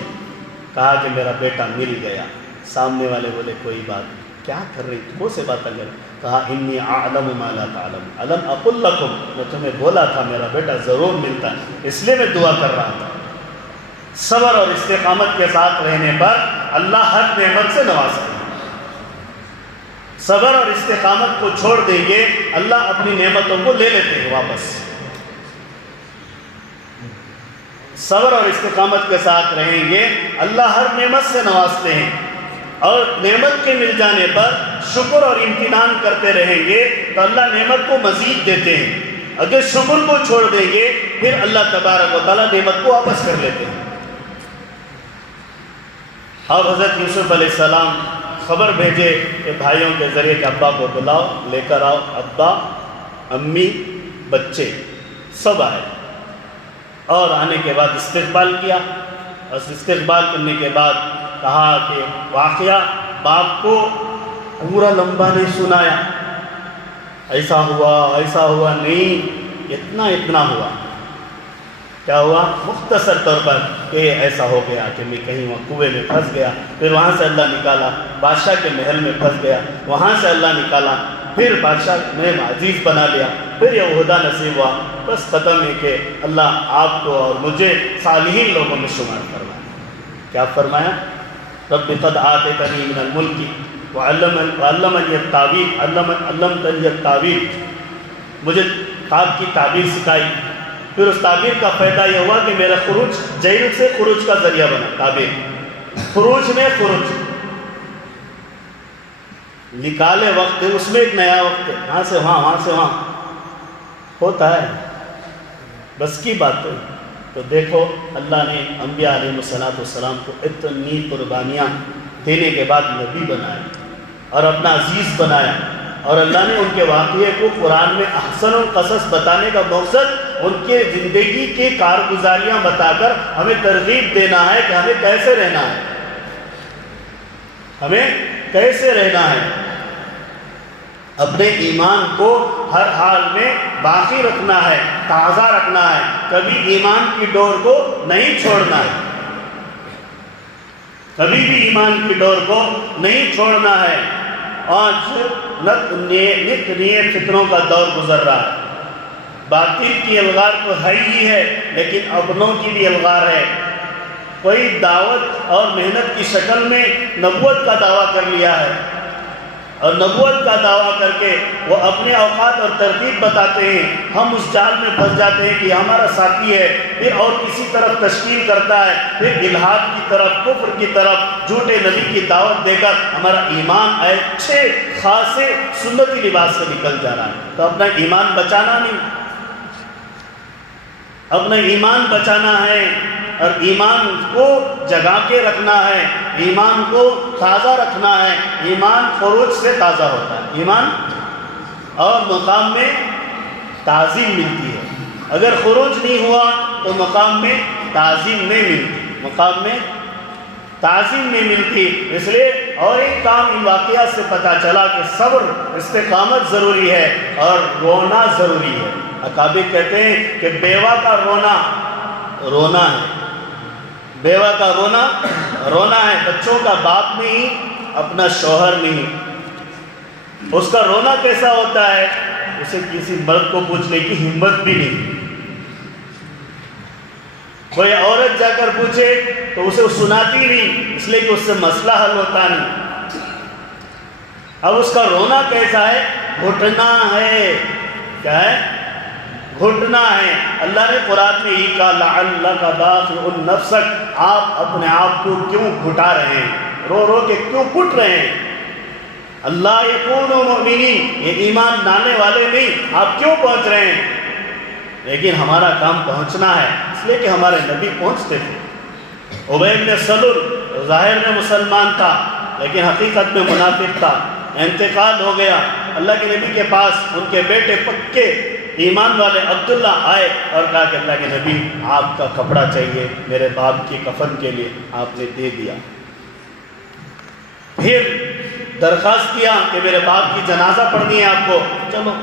کہا کہ میرا بیٹا مل گیا۔ سامنے والے بولے کوئی بات نہیں، کیا کر رہی تم سے بات کر؟ کہا انی اعلم ما لا تعلم الم اقل لکم، میں تمہیں بولا تھا میرا بیٹا ضرور ملتا ہے، اس لیے میں دعا کر رہا تھا۔ صبر اور استقامت کے ساتھ رہنے پر اللہ ہر نعمت سے نوازتا ہے۔ صبر اور استقامت کو چھوڑ دیں گے، اللہ اپنی نعمتوں کو لے لیتے ہیں واپس۔ صبر اور استقامت کے ساتھ رہیں گے، اللہ ہر نعمت سے نوازتے ہیں، اور نعمت کے مل جانے پر شکر اور امتنان کرتے رہیں گے تو اللہ نعمت کو مزید دیتے ہیں۔ اگر شکر کو چھوڑ دیں گے پھر اللہ تبارک و تعالیٰ نعمت کو واپس کر لیتے ہیں۔ اب حضرت یوسف علیہ السلام خبر بھیجے کہ بھائیوں کے ذریعے کہ ابا کو بلاؤ، لے کر آؤ۔ ابا، امی، بچے سب آئے، اور آنے کے بعد استقبال کیا، اور استقبال کرنے کے بعد کہا کہ واقعہ باپ کو پورا لمبا نہیں سنایا، ایسا ہوا نہیں، اتنا ہوا۔ کیا ہوا؟ مختصر طور پر کہ ایسا ہو گیا کہ میں کہیں وہاں کنویں میں پھنس گیا، پھر وہاں سے اللہ نکالا، بادشاہ کے محل میں پھنس گیا، وہاں سے اللہ نکالا، پھر بادشاہ نے عزیز بنا لیا، پھر یہ عہدہ نصیب ہوا۔ بس ختم ہے کہ اللہ آپ کو اور مجھے صالحین لوگوں میں شمار فرمایا۔ کیا فرمایا؟ رب قد آتیتنی من الملک وعلمنی التاویل، مجھے خواب کی تعبیر سکھائی۔ پھر اس تعبیر کا فائدہ یہ ہوا کہ میرا خروج جیل سے خروج کا ذریعہ بنا۔ تعبیر خروج میں خروج نکالے وقت ہے، اس میں ایک نیا وقت ہے، وہاں سے وہاں ہوتا ہے، بس کی بات ہے۔ تو دیکھو اللہ نے انبیاء علیہ السلام کو اتنی قربانیاں دینے کے بعد نبی بنایا اور اپنا عزیز بنایا، اور اللہ نے ان کے واقعے کو قرآن میں احسن القصص بتانے کا مقصد ان کے زندگی کی کارگزاریاں بتا کر ہمیں ترغیب دینا ہے کہ ہمیں کیسے رہنا ہے، اپنے ایمان کو ہر حال میں باقی رکھنا ہے، تازہ رکھنا ہے، کبھی ایمان کی ڈور کو نہیں چھوڑنا ہے، کبھی بھی ایمان کی ڈور کو نہیں چھوڑنا ہے۔ آج نت نئے فتنوں کا دور گزر رہا ہے، باطل کی الغار تو ہی ہے، لیکن اپنوں کی بھی الغار ہے۔ کوئی دعوت اور محنت کی شکل میں نبوت کا دعویٰ کر لیا ہے، اور نبوت کا دعویٰ کر کے وہ اپنے اوقات اور ترتیب بتاتے ہیں، ہم اس جال میں پھنس جاتے ہیں کہ ہمارا ساتھی ہے، پھر اور کسی طرف تشکیل کرتا ہے، پھر الحاد کی طرف، کفر کی طرف، جھوٹے نبی کی دعوت دے کر ہمارا ایمان اچھے خاصے سنتی لباس سے نکل جا رہا ہے۔ تو اپنا ایمان بچانا نہیں، اپنا ایمان بچانا ہے، اور ایمان کو جگا کے رکھنا ہے، ایمان کو تازہ رکھنا ہے۔ ایمان خروج سے تازہ ہوتا ہے، ایمان اور مقام میں تعظیم ملتی ہے۔ اگر خروج نہیں ہوا تو مقام میں تعظیم نہیں ملتی، اس لیے اور ایک کام ان واقعات سے پتہ چلا کہ صبر، استقامت ضروری ہے اور رونا ضروری ہے۔ اکابر کہتے ہیں کہ بیوہ کا رونا ہے، بیوہ کا رونا ہے، بچوں کا باپ نہیں، اپنا شوہر نہیں۔ اس کا رونا کیسا ہوتا ہے؟ اسے کسی مرد کو پوچھنے کی ہمت بھی نہیں، کوئی عورت جا کر پوچھے تو اسے سناتی نہیں، اس لیے کہ اس سے مسئلہ حل ہوتا نہیں۔ اب اس کا رونا کیسا ہے؟ گھٹنا ہے۔ کیا ہے؟ گھٹنا ہے۔ اللہ نے قرآن میں ہی کہا لعلک باخع نفسک، آپ اپنے آپ کو کیوں گھٹا رہے ہیں، رو رو کے کیوں کٹ رہے ہیں؟ اللہ یکونوا مؤمنین، یہ ایمان لانے والے نہیں، آپ کیوں پہنچ رہے ہیں؟ لیکن ہمارا کام پہنچنا ہے، اس لیے کہ ہمارے نبی پہنچتے تھے۔ ابی بن سلول ظاہر میں مسلمان تھا، لیکن حقیقت میں منافق تھا. انتقال ہو گیا. اللہ کے نبی کے پاس ان کے بیٹے پکے ایمان والے عبداللہ آئے اور کہا کہ اللہ کے نبی آپ کا کپڑا چاہیے میرے باپ کی کفن کے لیے. آپ نے دے دیا. پھر درخواست کیا کہ میرے باپ کی جنازہ پڑھنی ہے آپ کو. چلو.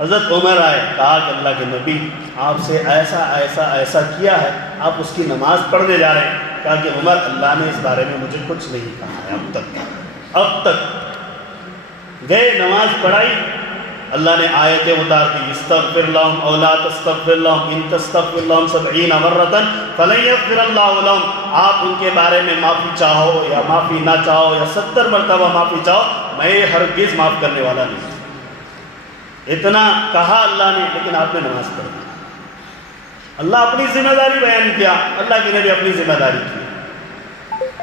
حضرت عمر آئے. کہا کہ اللہ کے نبی آپ سے ایسا ایسا ایسا کیا ہے, آپ اس کی نماز پڑھنے جا رہے ہیں. کہا کہ عمر اللہ نے اس بارے میں مجھے کچھ نہیں کہا ہے اب تک. گئے نماز پڑھائی. اللہ نے آیتیں اتار دی. استغفر لهم او لا تستغفر لهم ان تستغفر لهم 70 مرة فلن يغفر الله لهم. آپ ان کے بارے میں معافی چاہو یا معافی نہ چاہو یا 70 مرتبہ معافی چاہو, میں ہرگز معاف کرنے والا نہیں. اتنا کہا اللہ نے, لیکن آپ نے نماز پڑھ دی. اللہ اپنی ذمہ داری بیان کیا, اللہ کے نبی اپنی ذمہ داری کی.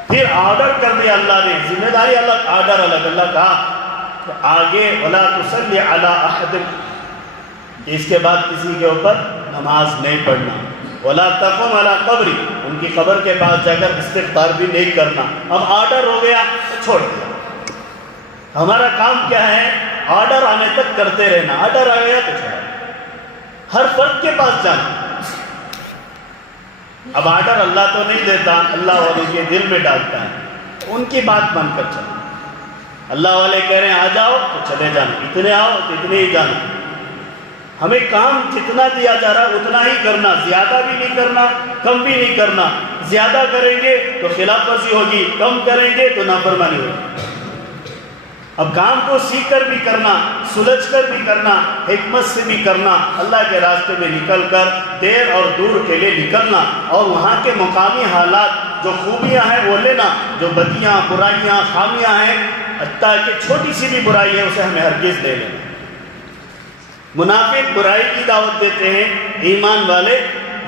پھر آرڈر کر دیا اللہ نے, ذمہ داری الگ آرڈر الگ. اللہ کہا آگے ولا تصلی علی احد, اس کے بعد کسی کے اوپر نماز نہیں پڑھنا. ولا تقم علی قبری, ان کی قبر کے پاس جا کر استغفار بھی نہیں کرنا. اب آرڈر ہو گیا تو چھوڑ دیا. ہمارا کام کیا ہے؟ آرڈر آنے تک کرتے رہنا. آرڈر آ گیا تو چھوڑا. ہر فرد کے پاس جانا. اب آرڈر اللہ تو نہیں دیتا, اللہ والے کے دل میں ڈالتا ہے. ان کی بات مان کر چلو. اللہ والے کہہ رہے ہیں آ جاؤ تو چلے جانا, اتنے آؤ تو اتنے ہی جانا. ہمیں کام جتنا دیا جا رہا ہے اتنا ہی کرنا, زیادہ بھی نہیں کرنا, کم بھی نہیں کرنا. زیادہ کریں گے تو خلاف ورزی ہوگی, کم کریں گے تو نافرمانی ہوگی. اب کام کو سیکھ کر بھی کرنا, سلجھ کر بھی کرنا, حکمت سے بھی کرنا, اللہ کے راستے میں نکل کر دیر اور دور کے لیے نکلنا, اور وہاں کے مقامی حالات جو خوبیاں ہیں وہ لینا, جو بدیاں برائیاں خامیاں ہیں حتیٰ کہ چھوٹی سی بھی برائی ہے اسے ہمیں ہرگز لے لینا. منافق برائی کی دعوت دیتے ہیں, ایمان والے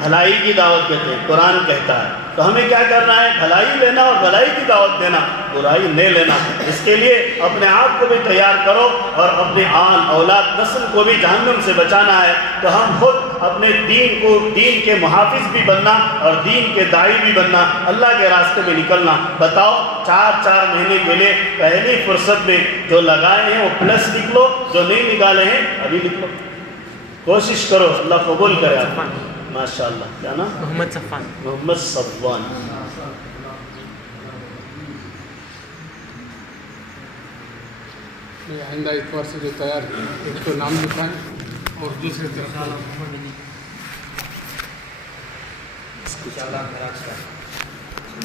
بھلائی کی دعوت دیتے ہیں. قرآن کہتا ہے تو ہمیں کیا کرنا ہے؟ بھلائی لینا اور بھلائی کی دعوت دینا, برائی نہیں لینا. اس کے لیے اپنے آپ کو بھی تیار کرو اور اپنے آن اولاد نسل کو بھی جہنم سے بچانا ہے. تو ہم خود اپنے دین کے محافظ بھی بننا اور دین کے داعی بھی بننا, اللہ کے راستے میں نکلنا. بتاؤ 4 مہینے کے لیے پہلی فرصت میں جو لگائے ہیں وہ پلس لکھ لو, جو نہیں نکالے ہیں ابھی لکھ لو. کوشش کرو, اللہ قبول کرے. ماشاء اللہ. کیا نا؟ محمد صفوان. آئندہ اتوار سے جو تیار ہے ایک تو نام لکھائیں اور دوسرے طرف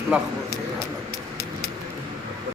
اللہ